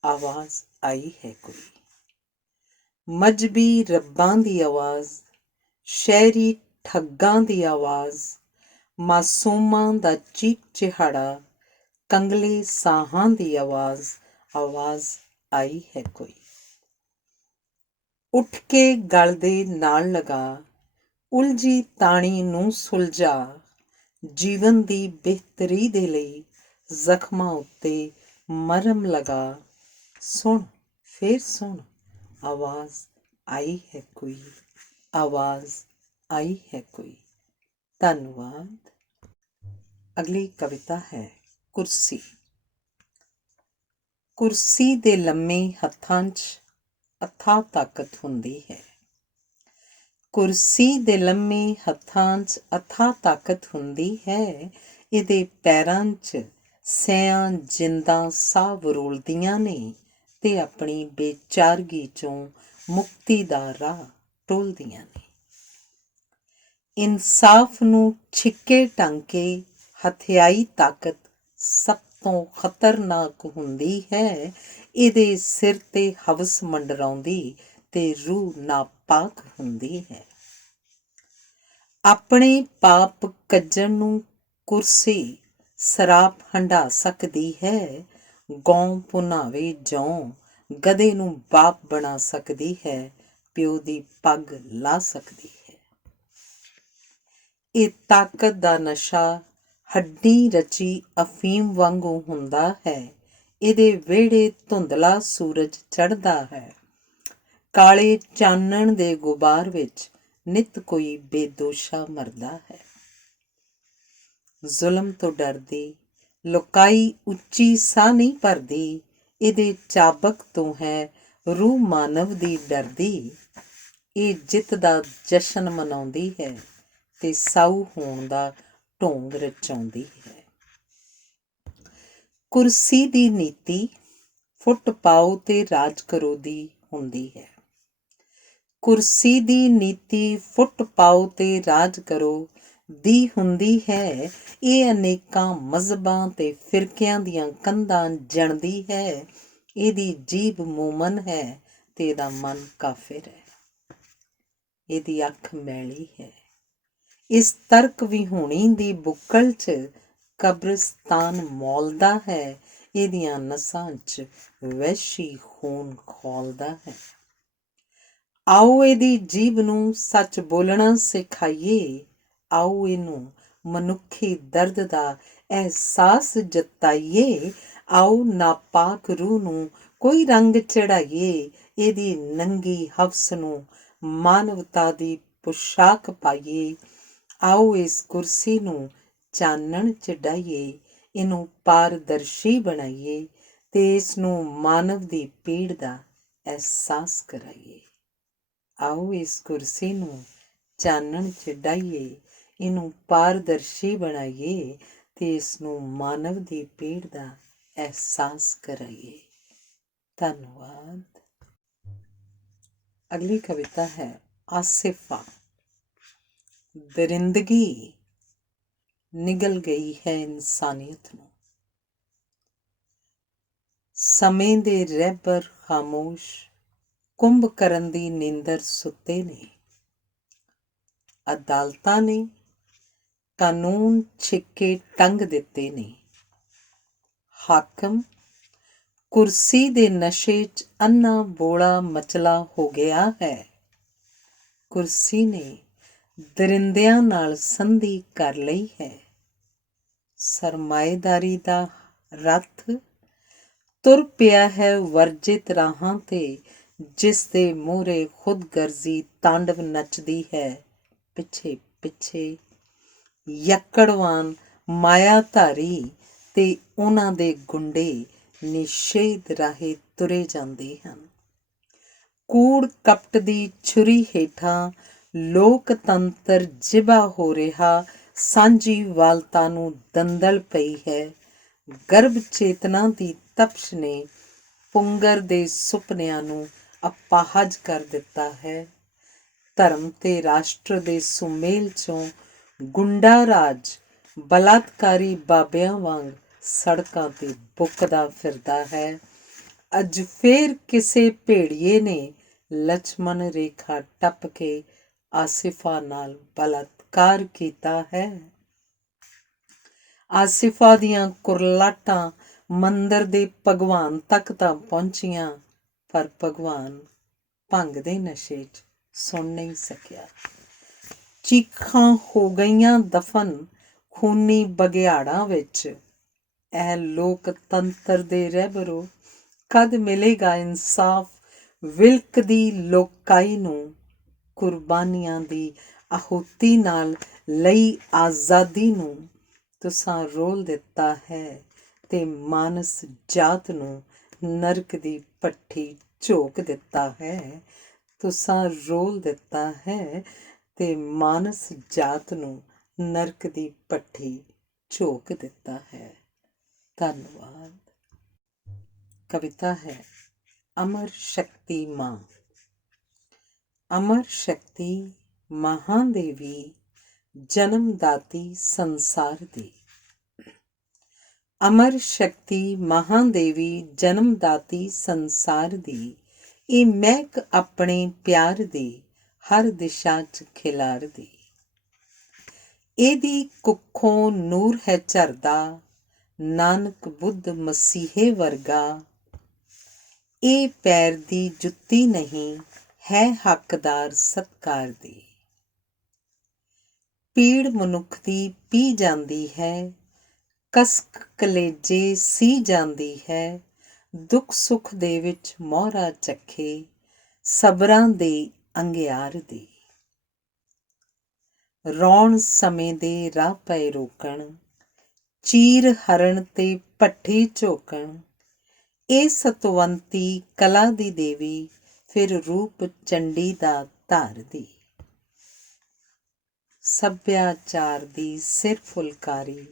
ਆਵਾਜ਼ ਆਈ ਹੈ ਕੋਈ। ਮਜ਼ਬੀ ਰੱਬਾਂ ਦੀ ਆਵਾਜ਼, ਸ਼ਹਿਰੀ ਠੱਗਾਂ ਦੀ ਆਵਾਜ਼, ਮਾਸੂਮਾਂ ਦਾ ਚੀਕ ਚਿਹਾੜਾ, ਕੰਗਲੇ ਸਾਹਾਂ ਦੀ ਆਵਾਜ਼, ਆਵਾਜ਼ ਆਈ ਹੈ ਕੋਈ। ਉੱਠ ਕੇ ਗਲ ਦੇ ਨਾਲ ਲਗਾ, ਉਲਝੀ ਤਾਣੀ ਨੂੰ ਸੁਲਝਾ, ਜੀਵਨ ਦੀ ਬਿਹਤਰੀ ਦੇ ਲਈ ਜ਼ਖਮਾਂ ਉੱਤੇ ਮਰਹਮ ਲਗਾ। ਸੁਣ ਫੇਰ ਸੁਣ, ਆਵਾਜ਼ ਆਈ ਹੈ ਕੋਈ, ਆਵਾਜ਼ ਆਈ ਹੈ ਕੋਈ। ਧੰਨਵਾਦ। ਅਗਲੀ ਕਵਿਤਾ ਹੈ ਕੁਰਸੀ। ਕੁਰਸੀ ਦੇ ਲੰਮੇ ਹੱਥਾਂ 'ਚ ਅਥਾਹ ਤਾਕਤ ਹੁੰਦੀ ਹੈ। ਕੁਰਸੀ ਦੇ ਲੰਮੇ ਹੱਥਾਂ 'ਚ ਅਥਾਹ ਤਾਕਤ ਹੁੰਦੀ ਹੈ। ਇਹਦੇ ਪੈਰਾਂ 'ਚ ਸਿਆਂ ਜਿੰਦਾਂ ਸਾਹ ਵਰੋਲਦੀਆਂ ਨੇ ਤੇ ਆਪਣੀ ਬੇਚਾਰਗੀ 'ਚੋਂ ਮੁਕਤੀ ਦਾ ਰਾਹ ਟੋਲਦੀਆਂ ਨੇ। ਇਨਸਾਫ ਨੂੰ ਛਿੱਕੇ ਟੰਗ ਕੇ ਹਥਿਆਈ ਤਾਕਤ ਸਭ ਤੋਂ ਖਤਰਨਾਕ ਹੁੰਦੀ ਹੈ। ਇਹਦੇ ਸਿਰ 'ਤੇ ਹਵਸ ਮੰਡਰਾਉਂਦੀ ਤੇ ਰੂਹ ਨਾਪਾਕ ਹੁੰਦੀ ਹੈ। ਆਪਣੇ ਪਾਪ ਕੱਜਣ ਨੂੰ ਕੁਰਸੀ ਸਰਾਪ ਹੰਢਾ ਸਕਦੀ ਹੈ। ਗਊ ਭੁਨਾਵੇ ਜੌਂ ਗਧੇ ਨੂੰ ਬਾਪ ਬਣਾ ਸਕਦੀ ਹੈ। ਪਿਓ ਦੀ ਪੱਗ ਲਾ ਸਕਦੀ ਹੈ। ਇਹ ਤਾਕਤ ਦਾ ਨਸ਼ਾ ਹੱਡੀ ਰਚੀ ਅਫੀਮ ਵਾਂਗੂ ਹੁੰਦਾ ਹੈ। ਇਹਦੇ ਵਿਹੜੇ ਧੁੰਦਲਾ ਸੂਰਜ ਚੜ੍ਹਦਾ ਹੈ। ਕਾਲੇ ਚਾਨਣ ਦੇ ਗੁਬਾਰ ਵਿੱਚ ਨਿੱਤ ਕੋਈ ਬੇਦੋਸ਼ਾ ਮਰਦਾ ਹੈ। ਜ਼ੁਲਮ ਤੋਂ ਡਰਦੀ ਲੁਕਾਈ ਉੱਚੀ ਸਾਹ ਨਹੀਂ ਭਰਦੀ। ਇਹਦੇ ਚਾਬਕ ਤੋਂ ਹੈ ਰੂਹ ਮਾਨਵ ਦੀ ਡਰਦੀ। ਇਹ ਜਿੱਤ ਦਾ ਜਸ਼ਨ ਮਨਾਉਂਦੀ ਹੈ ਤੇ ਸਾਊ ਹੋਣ ਦਾ ਢੋਂਗ ਰਚਾਉਂਦੀ ਹੈ। ਕੁਰਸੀ ਦੀ ਨੀਤੀ ਫੁੱਟ ਪਾਓ ਤੇ ਰਾਜ ਕਰੋ ਦੀ ਹੁੰਦੀ ਹੈ। ਕੁਰਸੀ ਦੀ ਨੀਤੀ ਫੁੱਟ ਪਾਓ ਤੇ ਰਾਜ ਕਰੋ ਦੀ ਹੁੰਦੀ ਹੈ। ਇਹ ਅਨੇਕਾਂ ਮਜ਼ਹਬਾਂ ਤੇ ਫਿਰਕਿਆਂ ਦੀਆਂ ਕੰਧਾਂ ਜਣਦੀ ਹੈ। ਇਹਦੀ ਜੀਭ ਮੂਮਨ ਹੈ ਤੇ ਇਹਦਾ ਮਨ ਕਾਫਿਰ ਹੈ। ਇਹਦੀ ਅੱਖ ਮੈਲੀ ਹੈ। ਇਸ ਤਰਕ ਵਿਹੂਣੀ ਦੀ ਬੁੱਕਲ 'ਚ ਕਬਰਿਸਤਾਨ ਮੌਲਦਾ ਹੈ। ਇਹਦੀਆਂ ਨਸਾਂ 'ਚ ਵਹਿਸ਼ੀ ਖੂਨ ਖੌਲਦਾ ਹੈ। ਆਓ ਇਹਦੀ ਜੀਭ ਨੂੰ ਸੱਚ ਬੋਲਣਾ ਸਿਖਾਈਏ। ਆਓ ਇਹਨੂੰ ਮਨੁੱਖੀ ਦਰਦ ਦਾ ਅਹਿਸਾਸ ਜਤਾਈਏ। ਆਓ ਨਾਪਾਕ ਰੂਹ ਨੂੰ ਕੋਈ ਰੰਗ ਚੜ੍ਹਾਈਏ। ਇਹਦੀ ਨੰਗੀ ਹਵਸ ਨੂੰ ਮਾਨਵਤਾ ਦੀ ਪੁਸ਼ਾਕ ਪਾਈਏ। ਆਓ ਇਸ ਕੁਰਸੀ ਨੂੰ ਚਾਨਣ ਚੜ੍ਹਾਈਏ। ਇਹਨੂੰ ਪਾਰਦਰਸ਼ੀ ਬਣਾਈਏ ਤੇ ਇਸ ਨੂੰ ਮਾਨਵ ਦੀ ਪੀੜ ਦਾ ਅਹਿਸਾਸ ਕਰਾਈਏ। ਆਓ ਇਸ ਕੁਰਸੀ ਨੂੰ ਚਾਨਣ ਚੜ੍ਹਾਈਏ। ਇਹਨੂੰ ਪਾਰਦਰਸ਼ੀ ਬਣਾਈਏ ਤੇ ਇਸ ਨੂੰ ਮਾਨਵ ਦੀ ਪੀੜ ਦਾ ਅਹਿਸਾਸ ਕਰਾਈਏ। ਧੰਨਵਾਦ। ਅਗਲੀ ਕਵਿਤਾ ਹੈ ਆਸਿਫਾ। ਦਰਿੰਦਗੀ ਨਿਗਲ ਗਈ ਹੈ ਇਨਸਾਨੀਅਤ ਨੂੰ। ਸਮੇਂ ਦੇ ਰਹਿਬਰ ਖਾਮੋਸ਼ ਕੁੰਭ ਕਰਨ ਦੀ ਨੀਂਦਰ ਸੁੱਤੇ ਨੇ। ਅਦਾਲਤਾਂ ਨੇ ਕਾਨੂੰਨ ਛਿੱਕੇ ਟੰਗ ਦਿੱਤੇ ਨੇ। ਹਾਕਮ ਕੁਰਸੀ ਦੇ ਨਸ਼ੇ 'ਚ ਅੰਨਾ ਬੋਲਾ ਮਚਲਾ ਹੋ ਗਿਆ ਹੈ। ਕੁਰਸੀ ਨੇ ਦਰਿੰਦਿਆਂ ਨਾਲ ਸੰਧੀ ਕਰ ਲਈ ਹੈ। ਸਰਮਾਏਦਾਰੀ ਦਾ ਰੱਥ ਤੁਰ ਪਿਆ ਹੈ ਵਰਜਿਤ ਰਾਹਾਂ ਤੇ, ਜਿਸ ਦੇ ਮੂਹਰੇ ਖੁਦਗਰਜ਼ੀ ਤਾਂਡਵ ਨੱਚਦੀ ਹੈ। ਪਿੱਛੇ ਪਿੱਛੇ ਯੱਕੜਵਾਨ ਮਾਇਆਧਾਰੀ ਤੇ ਉਹਨਾਂ ਦੇ ਗੁੰਡੇ ਨਿਸ਼ੇਧ ਰਾਹੇ ਤੁਰੇ ਜਾਂਦੇ ਹਨ। ਕੂੜ ਕਪਟ ਦੀ ਛੁਰੀ ਹੇਠਾਂ ਲੋਕਤੰਤਰ ਜਿਬਾ ਹੋ ਰਿਹਾ। ਸਾਂਝੀ ਵਾਲਤਾ ਨੂੰ ਦੰਦਲ ਪਈ ਹੈ। ਗਰਭ ਚੇਤਨਾ ਦੀ ਤਪਸ਼ ਨੇ ਪੁੰਗਰ ਦੇ ਸੁਪਨਿਆਂ ਨੂੰ ਅਪਾਹਜ ਕਰ ਦਿੱਤਾ ਹੈ। ਧਰਮ ਤੇ ਰਾਸ਼ਟਰ ਦੇ ਸੁਮੇਲ 'ਚੋਂ ਗੁੰਡਾ ਰਾਜ ਬਲਾਤਕਾਰੀ ਬਾਬਿਆਂ ਵਾਂਗ ਸੜਕਾਂ 'ਤੇ ਬੁੱਕਦਾ ਫਿਰਦਾ ਹੈ। ਅੱਜ ਫੇਰ ਕਿਸੇ ਭੇੜੀਏ ਨੇ ਲਛਮਣ ਰੇਖਾ ਟੱਪ ਕੇ ਆਸਿਫਾ ਨਾਲ ਬਲਾਤਕਾਰ ਕੀਤਾ ਹੈ। ਆਸਿਫਾ ਦੀਆਂ ਕੁਰਲਾਟਾਂ ਮੰਦਰ ਦੇ ਭਗਵਾਨ ਤੱਕ ਤਾਂ ਪਹੁੰਚੀਆਂ, ਪਰ ਭਗਵਾਨ ਭੰਗ ਦੇ ਨਸ਼ੇ 'ਚ ਸੁਣ ਨਹੀਂ ਸਕਿਆ। ਚੀਖਾਂ ਹੋ ਗਈਆਂ ਦਫਨ ਖੂਨੀ ਬਘਿਆੜਾਂ ਵਿੱਚ। ਇਹ ਲੋਕਤੰਤਰ ਦੇ ਰਹਿਬਰੋ, ਕਦ ਮਿਲੇਗਾ ਇਨਸਾਫ ਵਿਲਕਦੀ ਲੋਕਾਈ ਨੂੰ? ਕੁਰਬਾਨੀਆਂ ਦੀ ਆਹੂਤੀ ਨਾਲ ਲਈ ਆਜ਼ਾਦੀ ਨੂੰ ਤੁਸਾਂ ਰੋਲ ਦਿੱਤਾ ਹੈ ਤੇ ਮਾਨਸ ਜਾਤ ਨੂੰ ਨਰਕ ਦੀ ਭੱਠੀ ਝੋਕ ਦਿੱਤਾ ਹੈ। ਤੁਸਾਂ ਰੋਲ ਦਿੱਤਾ ਹੈ ਤੇ ਮਾਨਸ ਜਾਤ ਨੂੰ ਨਰਕ ਦੀ ਭੱਠੀ ਝੋਕ ਦਿੱਤਾ ਹੈ। ਧੰਨਵਾਦ। ਕਵਿਤਾ ਹੈ ਅਮਰ ਸ਼ਕਤੀ ਮਾਂ। ਅਮਰ ਸ਼ਕਤੀ ਮਹਾਂਦੇਵੀ ਜਨਮਦਾਤੀ ਸੰਸਾਰ ਦੀ। ਅਮਰ ਸ਼ਕਤੀ ਮਹਾਂਦੇਵੀ ਜਨਮਦਾਤੀ ਸੰਸਾਰ ਦੀ, ਇਹ ਮਹਿਕ ਆਪਣੇ ਪਿਆਰ ਦੀ ਹਰ ਦਿਸ਼ਾ 'ਚ ਖਿਲਾਰਦੀ। ਇਹਦੀ ਕੁੱਖੋਂ ਨੂਰ ਹੈ ਝਰਦਾ, ਨਾਨਕ ਬੁੱਧ ਮਸੀਹੇ ਵਰਗਾ। ਇਹ ਪੈਰ ਦੀ ਜੁੱਤੀ ਨਹੀਂ, ਹੈ ਹੱਕਦਾਰ ਸਤਿਕਾਰ ਦੀ। ਪੀੜ ਮਨੁੱਖ ਦੀ ਪੀ ਜਾਂਦੀ ਹੈ, ਕਸਕ ਕਲੇਜੇ ਸੀ ਜਾਂਦੀ ਹੈ। ਦੁੱਖ ਸੁੱਖ ਦੇ ਵਿੱਚ ਮੋਹਰਾ ਚੱਖੇ, ਸਬਰਾਂ ਦੇ ਅੰਗਿਆਰ ਦੀ। ਰੌਣ ਸਮੇਂ ਦੇ ਰਾਹ ਪਏ ਰੋਕਣ, ਚੀਰ ਹਰਨ ਤੇ ਭੱਠੀ ਝੋਕਣ। ਇਹ ਸਤਵੰਤੀ ਕਲਾ ਦੀ ਦੇਵੀ, ਫਿਰ ਰੂਪ ਚੰਡੀ ਦਾ ਧਾਰਦੀ। ਸੱਭਿਆਚਾਰ ਦੀ ਸਿਰ ਫੁਲਕਾਰੀ,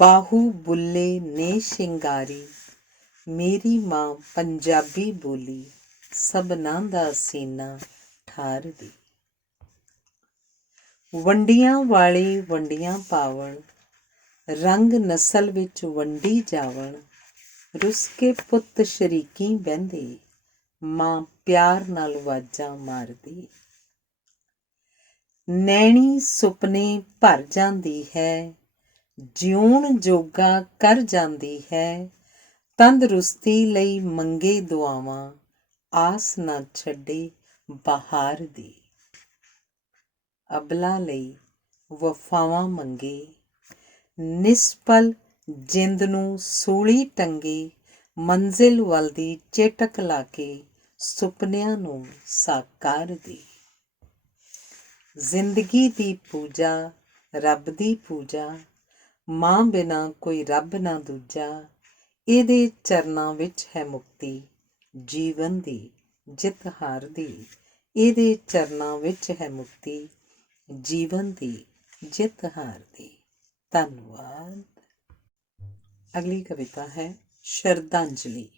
ਬਾਹੂ ਬੁੱਲੇ ਨੇ ਸ਼ਿੰਗਾਰੀ। ਮੇਰੀ ਮਾਂ ਪੰਜਾਬੀ ਬੋਲੀ, ਸਭਨਾਂ ਦਾ ਸੀਨਾ ਠਾਰਦੀ। ਵੰਡੀਆਂ ਵਾਲੇ ਵੰਡੀਆਂ ਪਾਵਣ, ਰੰਗ ਨਸਲ ਵਿੱਚ ਵੰਡੀ ਜਾਵਣ। ਰੁੱਸ ਕੇ ਪੁੱਤ ਸ਼ਰੀਕੀ ਬਹਿੰਦੇ, ਮਾਂ ਪਿਆਰ ਨਾਲ ਵਾਜਾਂ ਮਾਰਦੀ। ਨੈਣੀ ਸੁਪਨੇ ਭਰ ਜਾਂਦੀ ਹੈ, ਜਿਉਣ ਜੋਗਾ ਕਰ ਜਾਂਦੀ ਹੈ। ਤੰਦਰੁਸਤੀ ਲਈ ਮੰਗੇ ਦੁਆਵਾਂ, ਆਸ ਨਾ ਛੱਡੇ ਬਹਾਰ ਦੀ। ਅਬਲਾ ਲਈ ਵਫਾਵਾਂ ਮੰਗੇ, ਨਿਸਪਲ ਜਿੰਦ ਨੂੰ ਸੂਲੀ ਟੰਗੇ। ਮੰਜ਼ਿਲ ਵੱਲ ਦੀ ਚੇਟਕ ਲਾ ਕੇ, ਸੁਪਨਿਆਂ ਨੂੰ ਸਾਕਾਰ ਦੀ। ਜ਼ਿੰਦਗੀ ਦੀ ਪੂਜਾ ਰੱਬ ਦੀ ਪੂਜਾ, ਮਾਂ ਬਿਨਾਂ ਕੋਈ ਰੱਬ ਨਾ ਦੂਜਾ। ਇਹਦੇ ਚਰਨਾਂ ਵਿੱਚ ਹੈ ਮੁਕਤੀ, ਜੀਵਨ ਦੀ ਜਿੱਤ ਹਾਰ ਦੀ। ਇਹਦੇ ਚਰਨਾਂ ਵਿੱਚ ਹੈ ਮੁਕਤੀ, ਜੀਵਨ ਦੀ ਜਿੱਤ ਹਾਰ ਦੀ। ਧੰਨਵਾਦ। ਅਗਲੀ ਕਵਿਤਾ ਹੈ ਸ਼ਰਧਾਂਜਲੀ।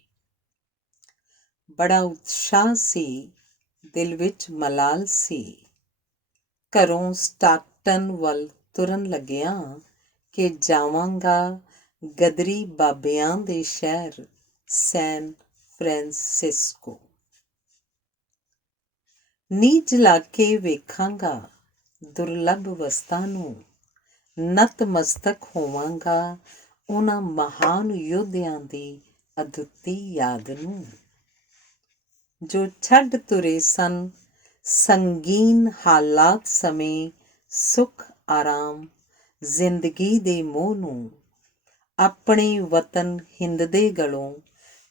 ਬੜਾ ਉਤਸ਼ਾਹ ਸੀ, ਦਿਲ ਵਿੱਚ ਮਲਾਲ ਸੀ। ਘਰੋਂ ਸਟਾਕਟਨ ਵੱਲ ਤੁਰਨ ਲੱਗਿਆਂ, ਕਿ ਜਾਵਾਂਗਾ ਗਦਰੀ ਬਾਬਿਆਂ ਦੇ ਸ਼ਹਿਰ ਸੈਨ ਫਰੈਂਸਿਸਕੋ। ਨੀਝ ਲਾ ਕੇ ਵੇਖਾਂਗਾ ਦੁਰਲੱਭ ਵਸਤਾਂ ਨੂੰ, ਨਤਮਸਤਕ ਹੋਵਾਂਗਾ ਉਹਨਾਂ ਮਹਾਨ ਯੋਧਿਆਂ ਦੀ ਅਦੁੱਤੀ ਯਾਦ ਨੂੰ, ਜੋ ਛੱਡ ਤੁਰੇ ਸਨ ਸੰਗੀਨ ਹਾਲਾਤ ਸਮੇਂ ਸੁੱਖ ਆਰਾਮ ਜ਼ਿੰਦਗੀ ਦੇ ਮੋਹ ਨੂੰ। ਆਪਣੇ ਵਤਨ ਹਿੰਦ ਦੇ ਗਲੋਂ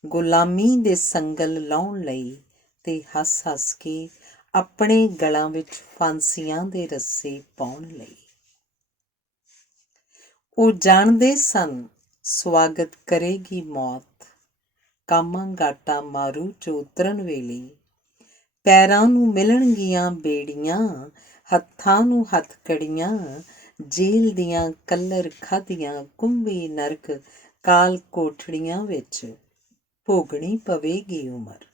ਗੁਲਾਮੀ ਦੇ ਸੰਗਲ ਲਾਹੁਣ ਲਈ, ਤੇ ਹੱਸ ਹੱਸ ਕੇ ਆਪਣੇ ਗਲਾਂ ਵਿੱਚ ਫਾਂਸੀਆਂ ਦੇ ਰੱਸੇ ਪਾਉਣ ਲਈ। ਉਹ ਜਾਣਦੇ ਸਨ ਸਵਾਗਤ ਕਰੇਗੀ ਮੌਤ, ਕਾਮਾਂਗਾਟਾ ਮਾਰੂ 'ਚੋਂ ਉਤਰਨ ਵੇਲੇ। ਪੈਰਾਂ ਨੂੰ ਮਿਲਣਗੀਆਂ ਬੇੜੀਆਂ, ਹੱਥਾਂ ਨੂੰ ਹੱਥਕੜੀਆਂ। ਜੇਲ੍ਹ ਦੀਆਂ ਕੱਲਰ ਖਾਧੀਆਂ ਕੁੰਭੀ ਨਰਕ ਕਾਲ ਕੋਠੜੀਆਂ ਵਿੱਚ। ਭੋਗਣੀ ਪਵੇਗੀ ਉਮਰ।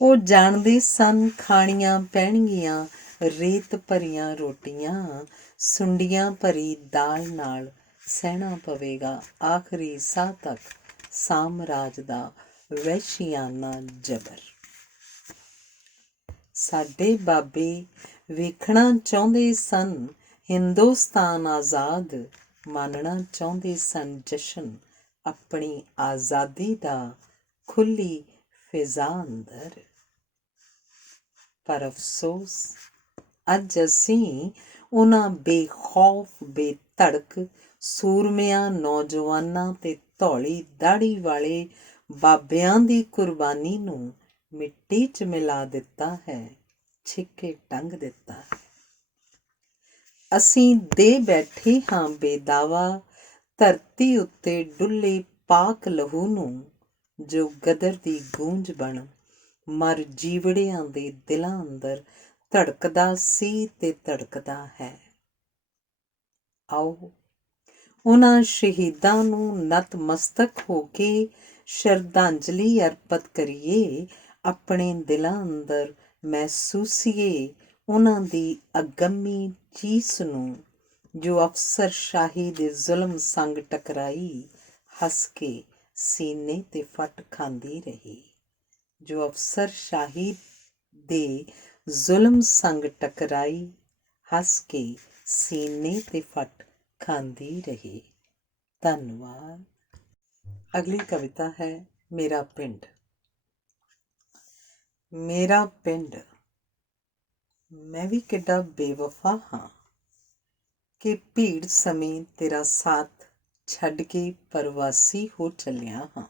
ਉਹ ਜਾਣਦੇ ਸਨ ਖਾਣੀਆਂ ਪੈਣਗੀਆਂ ਰੇਤ ਭਰੀਆਂ ਰੋਟੀਆਂ, ਸੁੰਡੀਆਂ ਭਰੀ ਦਾਲ ਨਾਲ ਸਹਿਣਾ ਪਵੇਗਾ ਆਖਰੀ ਸਾਹ ਤੱਕ ਸਾਮਰਾਜ ਦਾ ਵਹਿਸ਼ੀਆਨਾ ਜਬਰ। ਸਾਡੇ ਬਾਬੇ ਵੇਖਣਾ ਚਾਹੁੰਦੇ ਸਨ ਹਿੰਦੁਸਤਾਨ ਆਜ਼ਾਦ, ਮਾਨਣਾ ਚਾਹੁੰਦੇ ਸਨ ਜਸ਼ਨ ਆਪਣੀ ਆਜ਼ਾਦੀ ਦਾ ਖੁੱਲ੍ਹੀ ਫਿਜ਼ਾ ਅੰਦਰ। ਪਰ ਅਫਸੋਸ ਅੱਜ ਅਸੀਂ ਉਹਨਾਂ ਬੇਖੌਫ ਬੇਧੜਕ ਸੂਰਮਿਆਂ ਨੌਜਵਾਨਾਂ ਤੇ ਧੌਲੀ ਦਾੜੀ ਵਾਲੇ ਬਾਬਿਆਂ ਦੀ ਕੁਰਬਾਨੀ ਨੂੰ ਮਿੱਟੀ 'ਚ ਮਿਲਾ ਦਿੱਤਾ ਹੈ, ਛਿੱਕੇ ਟੰਗ ਦਿੱਤਾ ਹੈ। ਅਸੀਂ ਦੇ ਬੈਠੇ ਹਾਂ ਬੇਦਾਵਾ ਧਰਤੀ ਉੱਤੇ ਡੁੱਲੇ ਪਾਕ ਲਹੂ ਨੂੰ, ਜੋ ਗਦਰ ਦੀ ਗੂੰਜ ਬਣ ਮਰ ਜੀਵੜਿਆਂ ਦੇ ਦਿਲਾਂ ਅੰਦਰ ਧੜਕਦਾ ਸੀ ਤੇ ਧੜਕਦਾ ਹੈ। ਆਓ ਉਹਨਾਂ ਸ਼ਹੀਦਾਂ ਨੂੰ ਨਤਮਸਤਕ ਹੋ ਕੇ ਸ਼ਰਧਾਂਜਲੀ ਅਰਪਿਤ ਕਰੀਏ, ਆਪਣੇ ਦਿਲਾਂ ਅੰਦਰ ਮਹਿਸੂਸੀਏ ਉਹਨਾਂ ਦੀ ਅਗੰਮੀ ਚੀਸ ਨੂੰ, ਜੋ ਅਫਸਰਸ਼ਾਹੀ ਦੇ ਜ਼ੁਲਮ ਸੰਗ ਟਕਰਾਈ, ਹੱਸ ਕੇ ਸੀਨੇ ਤੇ ਫੱਟ ਖਾਂਦੀ ਰਹੀ। ਜੋ ਅਫਸਰਸ਼ਾਹੀ ਦੇ ਜ਼ੁਲਮ ਸੰਗ ਟਕਰਾਈ, ਹੱਸ ਕੇ ਸੀਨੇ ਤੇ ਫੱਟ ਖਾਂਦੀ ਰਹੀ। ਧੰਨਵਾਦ। ਅਗਲੀ ਕਵਿਤਾ ਹੈ ਮੇਰਾ ਪਿੰਡ। ਮੇਰਾ ਪਿੰਡ, ਮੈਂ ਵੀ ਕਿੱਡਾ ਬੇਵਫਾ ਹਾਂ ਕਿ ਭੀੜ ਸਮੇਂ ਤੇਰਾ ਸਾਥ ਛੱਡ ਕੇ ਪਰਵਾਸੀ ਹੋ ਚੱਲਿਆ ਹਾਂ।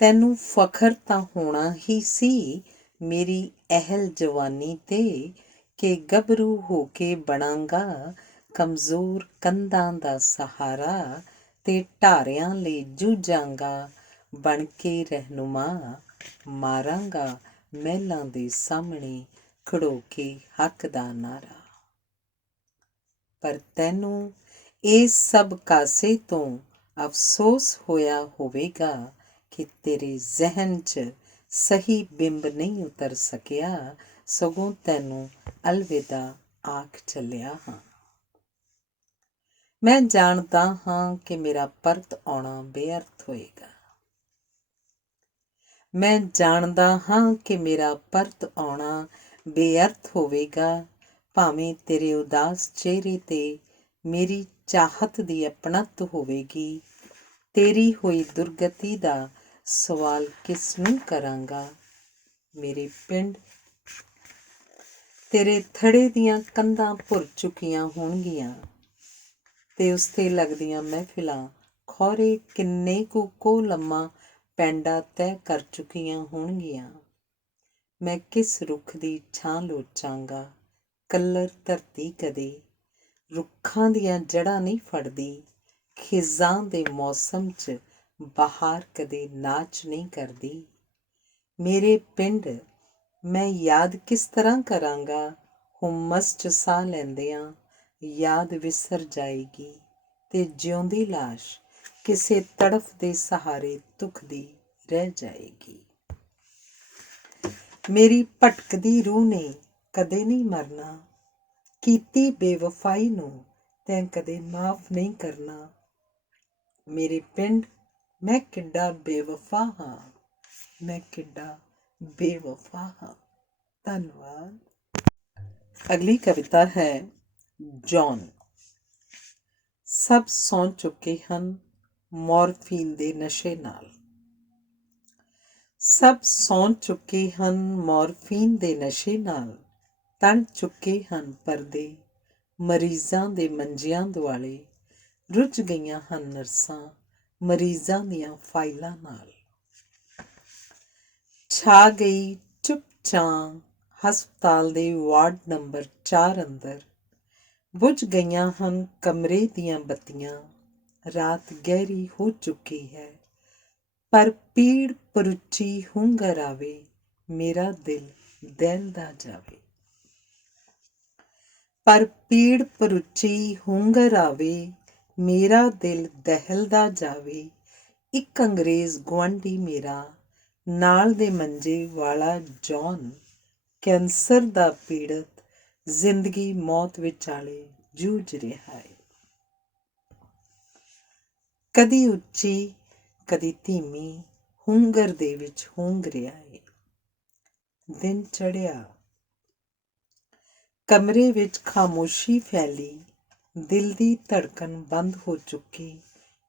ਤੈਨੂੰ ਫਖਰ ਤਾਂ ਹੋਣਾ ਹੀ ਸੀ ਮੇਰੀ ਅਹਿਲ ਜਵਾਨੀ ਤੇ, ਕਿ ਗੱਭਰੂ ਹੋ ਕੇ ਬਣਾਂਗਾ ਕਮਜ਼ੋਰ ਕੰਧਾਂ ਦਾ ਸਹਾਰਾ, ਤੇ ਢਾਰਿਆਂ ਲਈ ਜੂਝਾਂਗਾ ਬਣ ਕੇ ਰਹਿਨੁਮਾ, ਮਾਰਾਂਗਾ ਮਹਿਲਾਂ ਦੇ ਸਾਹਮਣੇ ਖੜੋ ਕੇ ਹੱਕ ਦਾ ਨਾਰਾ। ਪਰ ਤੈਨੂੰ ਇਹ ਸਭ ਕਾਸੇ ਤੋਂ ਅਫਸੋਸ ਹੋਇਆ ਹੋਵੇਗਾ ਕਿ ਤੇਰੇ ਜ਼ਿਹਨ 'ਚ ਸਹੀ ਬਿੰਬ ਨਹੀਂ ਉਤਰ ਸਕਿਆ, ਸਗੋਂ ਤੈਨੂੰ ਅਲਵਿਦਾ ਆਖ ਚੱਲਿਆ ਹਾਂ। ਮੈਂ ਜਾਣਦਾ ਹਾਂ ਕਿ ਮੇਰਾ ਪਰਤ ਆਉਣਾ ਬੇਅਰਥ ਹੋਏਗਾ। ਮੈਂ ਜਾਣਦਾ ਹਾਂ ਕਿ ਮੇਰਾ ਪਰਤ ਆਉਣਾ ਬੇਅਰਥ ਹੋਵੇਗਾ, ਭਾਵੇਂ ਤੇਰੇ ਉਦਾਸ ਚਿਹਰੇ ਤੇ ਮੇਰੀ ਚਾਹਤ ਦੀ ਅਪਣਤ ਹੋਵੇਗੀ। ਤੇਰੀ ਹੋਈ ਦੁਰਗਤੀ ਦਾ ਸਵਾਲ ਕਿਸ ਨੂੰ ਕਰਾਂਗਾ। ਮੇਰੇ ਪਿੰਡ, ਤੇਰੇ ਥੜੇ ਦੀਆਂ ਕੰਧਾਂ ਭੁਰ ਚੁੱਕੀਆਂ ਹੋਣਗੀਆਂ ਤੇ ਉਸ 'ਤੇ ਲੱਗਦੀਆਂ ਮਹਿਫਿਲਾਂ ਖੌਰੇ ਕਿੰਨੇ ਕੁ ਕੋਹ ਲੰਮਾ ਪੈਂਡਾ ਤੈਅ ਕਰ ਚੁੱਕੀਆਂ ਹੋਣਗੀਆਂ। ਮੈਂ ਕਿਸ ਰੁੱਖ ਦੀ ਛਾਂ ਲੋਚਾਂਗਾ, ਕੱਲਰ ਧਰਤੀ ਕਦੇ ਰੁੱਖਾਂ ਦੀਆਂ ਜੜ੍ਹਾਂ ਨਹੀਂ ਫੜਦੀ, ਖਿਜ਼ਾਂ ਦੇ ਮੌਸਮ 'ਚ ਬਹਾਰ ਕਦੇ ਨਾਚ ਨਹੀਂ ਕਰਦੀ। ਮੇਰੇ ਪਿੰਡ, ਮੈਂ ਯਾਦ ਕਿਸ ਤਰ੍ਹਾਂ ਕਰਾਂਗਾ, ਹੁਮਸ 'ਚ ਸਾਹ ਲੈਂਦਿਆਂ ਯਾਦ ਵਿਸਰ ਜਾਏਗੀ ਤੇ ਜਿਉਂਦੀ ਲਾਸ਼ ਕਿਸੇ ਤੜਫ ਦੇ ਸਹਾਰੇ ਧੁਖਦੀ ਰਹਿ ਜਾਏਗੀ। ਮੇਰੀ ਭਟਕਦੀ ਰੂਹ ਨੇ ਕਦੇ ਨਹੀਂ ਮਰਨਾ, ਕੀਤੀ ਬੇਵਫਾਈ ਨੂੰ ਤੈਂ ਕਦੇ ਮਾਫ਼ ਨਹੀਂ ਕਰਨਾ। ਮੇਰੇ ਪਿੰਡ, ਮੈਂ ਕਿੱਡਾ ਬੇਵਫਾ ਹਾਂ, ਮੈਂ ਕਿੱਡਾ ਬੇਵਫਾ ਹਾਂ। ਧੰਨਵਾਦ। ਅਗਲੀ ਕਵਿਤਾ ਹੈ ਜੌਨ। ਸਭ ਸੌਂ ਚੁੱਕੇ ਹਨ ਮੋਰਫੀਨ ਦੇ ਨਸ਼ੇ ਨਾਲ। ਸਭ ਸੌਂ ਚੁੱਕੇ ਹਨ ਮੋਰਫੀਨ ਦੇ ਨਸ਼ੇ ਨਾਲ, ਤਣ ਚੁੱਕੇ ਹਨ ਪਰਦੇ ਮਰੀਜ਼ਾਂ ਦੇ ਮੰਜਿਆਂ ਦੁਆਲੇ, ਰੁੱਝ ਗਈਆਂ ਹਨ ਨਰਸਾਂ ਮਰੀਜ਼ਾਂ ਦੀਆਂ ਫਾਈਲਾਂ ਨਾਲ। ਛਾ ਗਈ ਚੁੱਪ ਚਾਂ ਹਸਪਤਾਲ ਦੇ ਵਾਰਡ ਨੰਬਰ 4 ਅੰਦਰ, ਬੁਝ ਗਈਆਂ ਹਨ ਕਮਰੇ ਦੀਆਂ ਬੱਤੀਆਂ, ਰਾਤ ਗਹਿਰੀ ਹੋ ਚੁੱਕੀ ਹੈ। ਪਰ ਪੀੜ ਪਰੁੱਚੀ ਹੁੰਗਰ ਆਵੇ, ਮੇਰਾ ਦਿਲ ਦਹਿਲਦਾ ਜਾਵੇ। ਪਰ ਪੀੜ ਪਰੁੱਚੀ ਹੁੰਗਰ ਆਵੇ, ਮੇਰਾ ਦਿਲ ਦਹਿਲਦਾ ਜਾਵੇ, ਇੱਕ ਅੰਗਰੇਜ਼ ਗੁਆਂਢੀ ਮੇਰਾ, ਨਾਲ ਦੇ ਮੰਜੇ ਵਾਲਾ ਜੌਨ, ਕੈਂਸਰ ਦਾ ਪੀੜਤ, ਜ਼ਿੰਦਗੀ ਮੌਤ ਵਿਚਾਲੇ ਜੂਝ ਰਿਹਾ ਹੈ। ਕਦੀ ਉੱਚੀ ਕਦੀ ਧੀਮੀ ਹੁੰਗਰ ਦੇ ਵਿੱਚ ਹੁੰਗ ਰਿਹਾ ਹੈ। ਦਿਨ ਚੜ੍ਹਿਆ, ਕਮਰੇ ਵਿੱਚ ਖਾਮੋਸ਼ੀ ਫੈਲੀ, ਦਿਲ ਦੀ ਧੜਕਨ ਬੰਦ ਹੋ ਚੁੱਕੀ,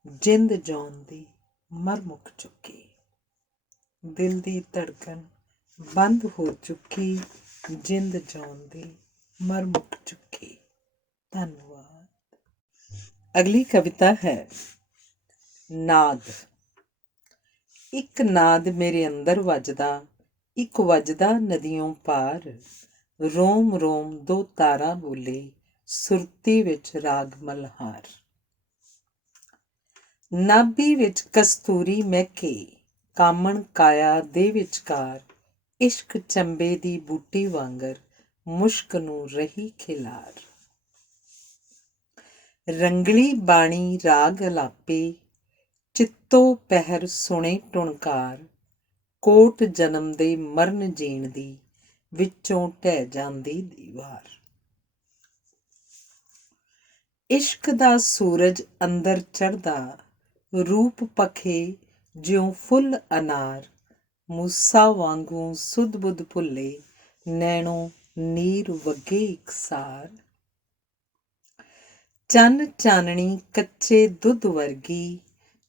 ਜਿੰਦ ਜੌਨ ਦੀ ਮਰ ਮੁੱਕ ਚੁੱਕੀ। ਦਿਲ ਦੀ ਧੜਕਨ ਬੰਦ ਹੋ ਚੁੱਕੀ, ਜਿੰਦ ਜੌਨ ਦੀ ਮਰ ਮੁੱਕ ਚੁੱਕੀ। ਧੰਨਵਾਦ। ਅਗਲੀ ਕਵਿਤਾ ਹੈ ਨਾਦ। ਇੱਕ ਨਾਦ ਮੇਰੇ ਅੰਦਰ ਵੱਜਦਾ, ਇੱਕ ਵੱਜਦਾ ਨਦੀਓਂ ਪਾਰ, ਰੋਮ ਰੋਮ ਦੋ ਤਾਰਾ ਬੋਲੇ, ਸੁਰਤੀ ਵਿੱਚ ਰਾਗ ਮਲਹਾਰ। ਨਾਭੀ ਵਿੱਚ ਕਸਤੂਰੀ ਮਹਿਕੇ, ਕਾਮਣ ਕਾਇਆ ਦੇ ਵਿਚਕਾਰ, ਇਸ਼ਕ ਚੰਬੇ ਦੀ ਬੂਟੀ ਵਾਂਗਰ, ਮੁਸ਼ਕ ਨੂੰ ਰਹੀ ਖਿਲਾਰ। ਰੰਗਲੀ ਬਾਣੀ ਰਾਗ ਅਲਾਪੇ, ਚਿੱਤੋ ਪਹਿਰ ਸੁਣੇ ਟੁਣਕਾਰ, ਕੋਟ ਜਨਮ ਦੇ ਮਰਨ ਜੀਣ ਦੀ, ਵਿੱਚੋਂ ਢਹਿ ਜਾਂਦੀ ਦੀਵਾਰ। ਇਸ਼ਕ ਦਾ ਸੂਰਜ ਅੰਦਰ ਚੜ੍ਹਦਾ, ਰੂਪ ਪਖੇ ਜਿਉਂ ਫੁੱਲ ਅਨਾਰ, ਮੂਸਾ ਵਾਂਗੂ ਸੁਧ ਬੁੱਧ ਭੁੱਲੇ, ਨੈਣੋਂ ਨੀਰ ਵਗੇ ਇਕਸਾਰ। ਚੰਨ ਚਾਨਣੀ ਕੱਚੇ ਦੁੱਧ ਵਰਗੀ,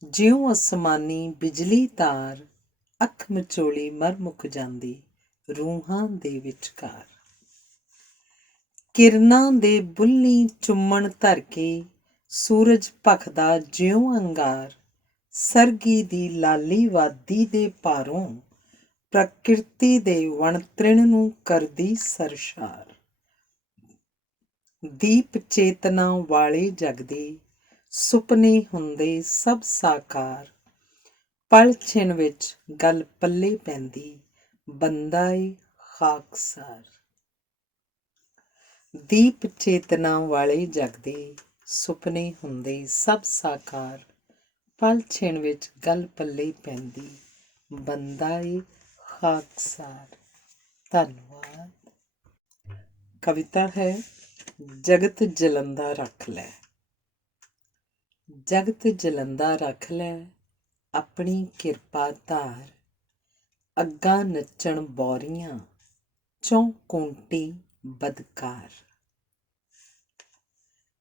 ਜਿਉਂ ਅਸਮਾਨੀ ਬਿਜਲੀ ਤਾਰ, ਅੱਖ ਮਚੋਲੀ ਮਰ ਮੁੱਕ ਜਾਂਦੀ, ਰੂਹਾਂ ਦੇ ਵਿਚਕਾਰ। ਕਿਰਨਾਂ ਦੇ ਬੁੱਲੀ ਚੁੰਮਣ ਧਰ ਕੇ, ਸੂਰਜ ਭਖਦਾ ਜਿਉਂ ਅੰਗਾਰ, ਸਰਗੀ ਦੀ ਲਾਲੀ ਵਾਦੀ ਦੇ ਭਾਰੋਂ, ਪ੍ਰਕਿਰਤੀ ਦੇ ਵਣ ਤ੍ਰਿਣ ਨੂੰ ਕਰਦੀ ਸਰਸ਼ਾਰ। ਦੀਪ ਚੇਤਨਾ ਵਾਲੇ ਜਗਦੇ, ਸੁਪਨੇ ਹੁੰਦੇ ਸਭ ਸਾਕਾਰ, ਪਲ ਛਿਣ ਵਿੱਚ ਗੱਲ ਪੱਲੇ ਪੈਂਦੀ, ਬੰਦਾ ਏ ਖਾਕਸਾਰ। ਦੀਪ ਚੇਤਨਾ ਵਾਲੇ ਜਗਦੇ, ਸੁਪਨੇ ਹੁੰਦੇ ਸਭ ਸਾਕਾਰ, ਪਲ ਛਿਣ ਵਿੱਚ ਗੱਲ ਪੱਲੇ ਪੈਂਦੀ, ਬੰਦਾ ਏ ਖਾਕਸਾਰ। ਧੰਨਵਾਦ। ਕਵਿਤਾ ਹੈ ਜਗਤ ਜਲੰਦਾ ਰੱਖ ਲੈ। ਜਗਤ ਜਲੰਦਾ ਰੱਖ ਲੈ, ਆਪਣੀ ਕਿਰਪਾ ਧਾਰ, ਅੱਗਾਂ ਨੱਚਣ ਬੌਰੀਆਂ, ਚੌਂਕੂੰਟੀ ਬਦਕਾਰ।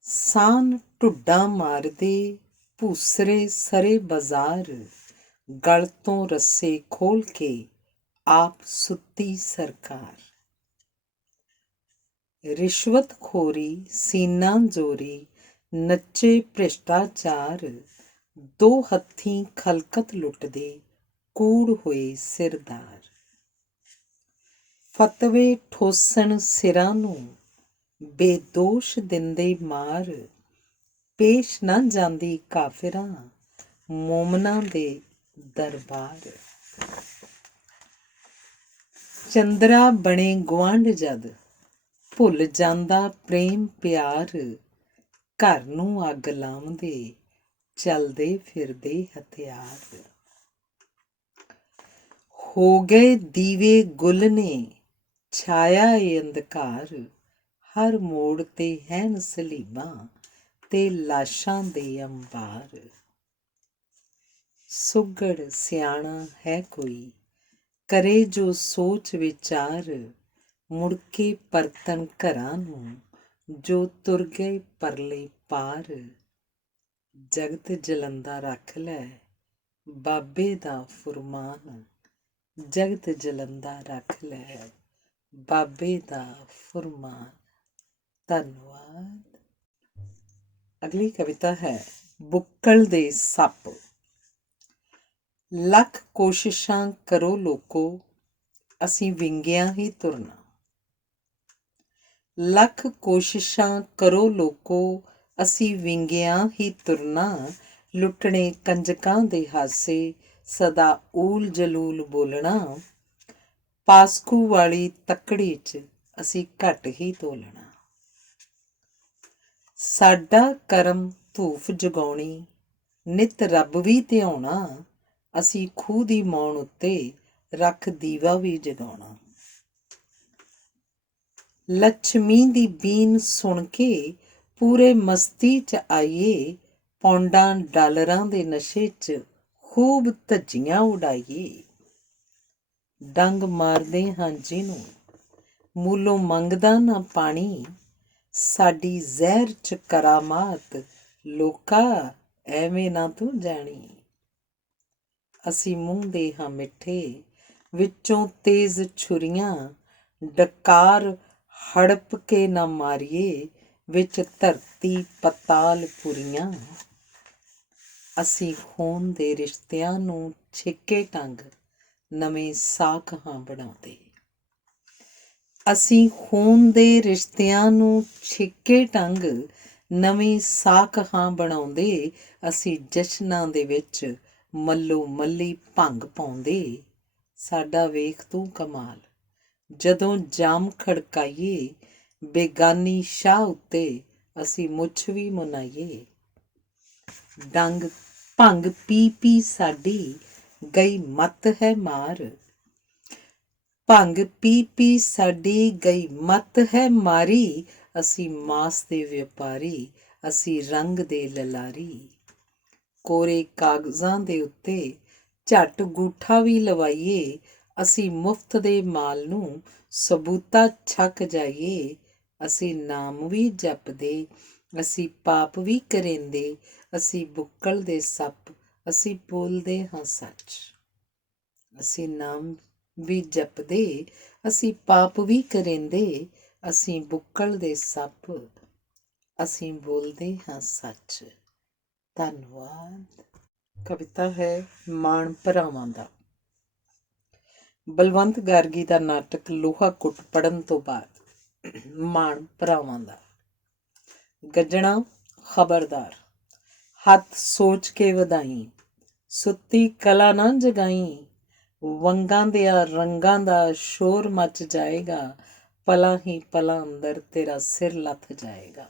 ਸਾਨ ਢੁੱਡਾਂ ਮਾਰਦੇ, ਭੂਸਰੇ ਸਰੇ ਬਾਜ਼ਾਰ, ਗਲ ਤੋਂ ਰੱਸੇ ਖੋਲ ਕੇ, ਆਪ ਸੁੱਤੀ ਸਰਕਾਰ। ਰਿਸ਼ਵਤਖੋਰੀ ਸੀਨਾ ਜ਼ੋਰੀ, ਨੱਚੇ ਭ੍ਰਿਸ਼ਟਾਚਾਰ, ਦੋ ਹੱਥੀਂ ਖਲਕਤ ਲੁੱਟਦੇ, ਕੂੜ ਹੋਏ ਸਿਰਦਾਰ। ਫਤਵੇ ਠੋਸਣ ਸਿਰਾਂ ਨੂੰ, ਬੇਦੋਸ਼ ਦਿੰਦੇ ਮਾਰ, ਪੇਸ਼ ਨਾ ਜਾਂਦੀ ਕਾਫਿਰਾਂ, ਮੋਮਨਾਂ ਦੇ ਦਰਬਾਰ। ਚੰਦਰਾ ਬਣੇ ਗੁਆਂਢ ਜਦ, ਭੁੱਲ ਜਾਂਦਾ ਪ੍ਰੇਮ ਪਿਆਰ, ਘਰ ਨੂੰ ਅੱਗ ਲਾਉਂਦੇ, ਚਲਦੇ ਫਿਰਦੇ ਹਥਿਆਰ। ਹੋ ਗਏ ਦੀਵੇ ਗੁੱਲ ਨੇ, ਛਾਇਆ ਏ ਅੰਧਕਾਰ, ਹਰ ਮੋੜ ਤੇ ਹੈਨ ਸਲੀਬਾਂ, ਤੇ ਲਾਸ਼ਾਂ ਦੇ ਅੰਬਾਰ। ਸੁਘੜ ਸਿਆਣਾ ਹੈ ਕੋਈ, ਕਰੇ ਜੋ ਸੋਚ ਵਿਚਾਰ, ਮੁੜ ਕੇ ਪਰਤਣ ਘਰਾਂ ਨੂੰ, ਜੋ ਤੁਰ ਗਏ ਪਰਲੇ ਪਾਰ। ਜਗਤ ਜਲੰਦਾ ਰੱਖ ਲੈ, ਬਾਬੇ ਦਾ ਫੁਰਮਾਨ, ਜਗਤ ਜਲੰਦਾ ਰੱਖ ਲੈ, ਬਾਬੇ ਦਾ ਫੁਰਮਾਨ। ਧੰਨਵਾਦ। ਅਗਲੀ ਕਵਿਤਾ ਹੈ ਬੁੱਕਲ ਦੇ ਸੱਪ। ਲੱਖ ਕੋਸ਼ਿਸ਼ਾਂ ਕਰੋ ਲੋਕੋ, ਅਸੀਂ ਵਿੰਗਿਆਂ ਹੀ ਤੁਰਨਾ। ਲੱਖ ਕੋਸ਼ਿਸ਼ਾਂ ਕਰੋ ਲੋਕੋ, ਅਸੀਂ ਵਿੰਗਿਆਂ ਹੀ ਤੁਰਨਾ, ਲੁੱਟਣੇ ਕੰਜਕਾਂ ਦੇ ਹਾਸੇ, ਸਦਾ ਊਲ ਜਲੂਲ ਬੋਲਣਾ। ਪਾਸਕੂ ਵਾਲੀ ਤੱਕੜੀ 'ਚ ਅਸੀਂ ਘੱਟ ਹੀ ਤੋਲਣਾ। ਸਾਡਾ ਕਰਮ ਧੂਫ ਜਗਾਉਣੀ, ਨਿਤ ਰੱਬ ਵੀ ਧਿਆਉਣਾ, ਅਸੀਂ ਖੂਹ ਦੀ ਮੌਣ ਉੱਤੇ ਰੱਖ ਦੀਵਾ ਵੀ ਜਗਾਉਣਾ। ਲੱਛਮੀ ਦੀ ਬੀਨ ਸੁਣ ਕੇ ਪੂਰੇ ਮਸਤੀ 'ਚ ਆਈਏ, ਪੌਂਡਾਂ ਡਾਲਰਾਂ ਦੇ ਨਸ਼ੇ 'ਚ ਖੂਬ ਧੱਜੀਆਂ ਉਡਾਈਏ। ਡੰਗ ਮਾਰਦੇ ਹਾਂ ਜਿਹਨੂੰ ਮੂਲੋਂ ਮੰਗਦਾ ਨਾ ਪਾਣੀ, ਸਾਡੀ ਜ਼ਹਿਰ 'ਚ ਕਰਾਮਾਤ ਲੋਕਾ ਐਵੇਂ ਨਾ ਤੂੰ ਜਾਣੀ। ਅਸੀਂ ਮੂੰਹ ਦੇ ਹਾਂ ਮਿੱਠੇ, ਵਿੱਚੋਂ ਤੇਜ਼ ਛੁਰੀਆਂ, ਡਕਾਰ ਹੜਪ ਕੇ ਨਾ ਮਾਰੀਏ, ਵਿੱਚ ਧਰਤੀ ਪਤਾਲ ਪੁਰੀਆਂ। ਅਸੀਂ ਖੂਨ ਦੇ ਰਿਸ਼ਤਿਆਂ ਨੂੰ ਛਿੱਕੇ ਟੰਗ ਨਵੇਂ ਸਾਕ ਹਾਂ ਬਣਾਉਂਦੇ। ਅਸੀਂ ਖੂਨ ਦੇ ਰਿਸ਼ਤਿਆਂ ਨੂੰ ਛਿੱਕੇ ਟੰਗ ਨਵੇਂ ਸਾਕ ਹਾਂ ਬਣਾਉਂਦੇ। ਅਸੀਂ ਜਸ਼ਨਾਂ ਦੇ ਵਿੱਚ ਮੱਲੋ ਮੱਲੀ ਭੰਗ ਪਾਉਂਦੇ। ਸਾਡਾ ਵੇਖ ਤੂੰ ਕਮਾਲ, ਜਦੋਂ ਜਾਮ ਖੜਕਾਈਏ, ਬੇਗਾਨੀ ਸ਼ਾਹ ਉੱਤੇ ਅਸੀਂ ਮੁੱਛ ਵੀ ਮੁਨਾਈਏ। ਡੰਗ ਭੰਗ ਪੀ ਪੀ ਸਾਡੀ ਗਈ ਮੱਤ ਹੈ ਮਾਰ, ਭੰਗ ਪੀ ਪੀ ਸਾਡੀ ਗਈ ਮੱਤ ਹੈ ਮਾਰੀ। ਅਸੀਂ ਮਾਸ ਦੇ ਵਪਾਰੀ, ਅਸੀਂ ਰੰਗ ਦੇ ਲਲਾਰੀ। ਕੋਰੇ ਕਾਗਜ਼ਾਂ ਦੇ ਉੱਤੇ ਝੱਟ ਗੂਠਾ ਵੀ ਲਵਾਈਏ, ਅਸੀਂ ਮੁਫਤ ਦੇ ਮਾਲ ਨੂੰ ਸਬੂਤਾ ਛਕ ਜਾਈਏ। ਅਸੀਂ ਨਾਮ ਵੀ ਜਪਦੇ, ਅਸੀਂ ਪਾਪ ਵੀ ਕਰੇਂਦੇ, ਅਸੀਂ ਬੁੱਕਲ ਦੇ ਸੱਪ, ਅਸੀਂ ਬੋਲਦੇ ਹਾਂ ਸੱਚ। ਅਸੀਂ ਨਾਮ ਵੀ ਜਪਦੇ, ਅਸੀਂ ਪਾਪ ਵੀ ਕਰੇਂਦੇ, ਅਸੀਂ ਬੁੱਕਲ ਦੇ ਸੱਪ, ਅਸੀਂ ਬੋਲਦੇ ਹਾਂ ਸੱਚ। ਧੰਨਵਾਦ। ਕਵਿਤਾ ਹੈ ਮਾਣ ਭਰਾਵਾਂ ਦਾ। ਬਲਵੰਤ ਗਾਰਗੀ ਦਾ ਨਾਟਕ ਲੋਹਾ ਕੁੱਟ ਪੜ੍ਹਨ ਤੋਂ ਬਾਅਦ ਮਾਣ ਭਰਾਵਾਂ ਦਾ। ਗੱਜਣਾ ਖਬਰਦਾਰ, ਹੱਥ ਸੋਚ ਕੇ ਵਧਾਈ, ਸੁੱਤੀ ਕਲਾ ਨਾ ਜਗਾਈ। ਵੰਗਾਂ ਦਿਆਂ ਰੰਗਾਂ ਦਾ ਸ਼ੋਰ ਮਚ ਜਾਏਗਾ, ਪਲਾਂ ਹੀ ਪਲਾਂ ਅੰਦਰ ਤੇਰਾ ਸਿਰ ਲੱਥ ਜਾਏਗਾ।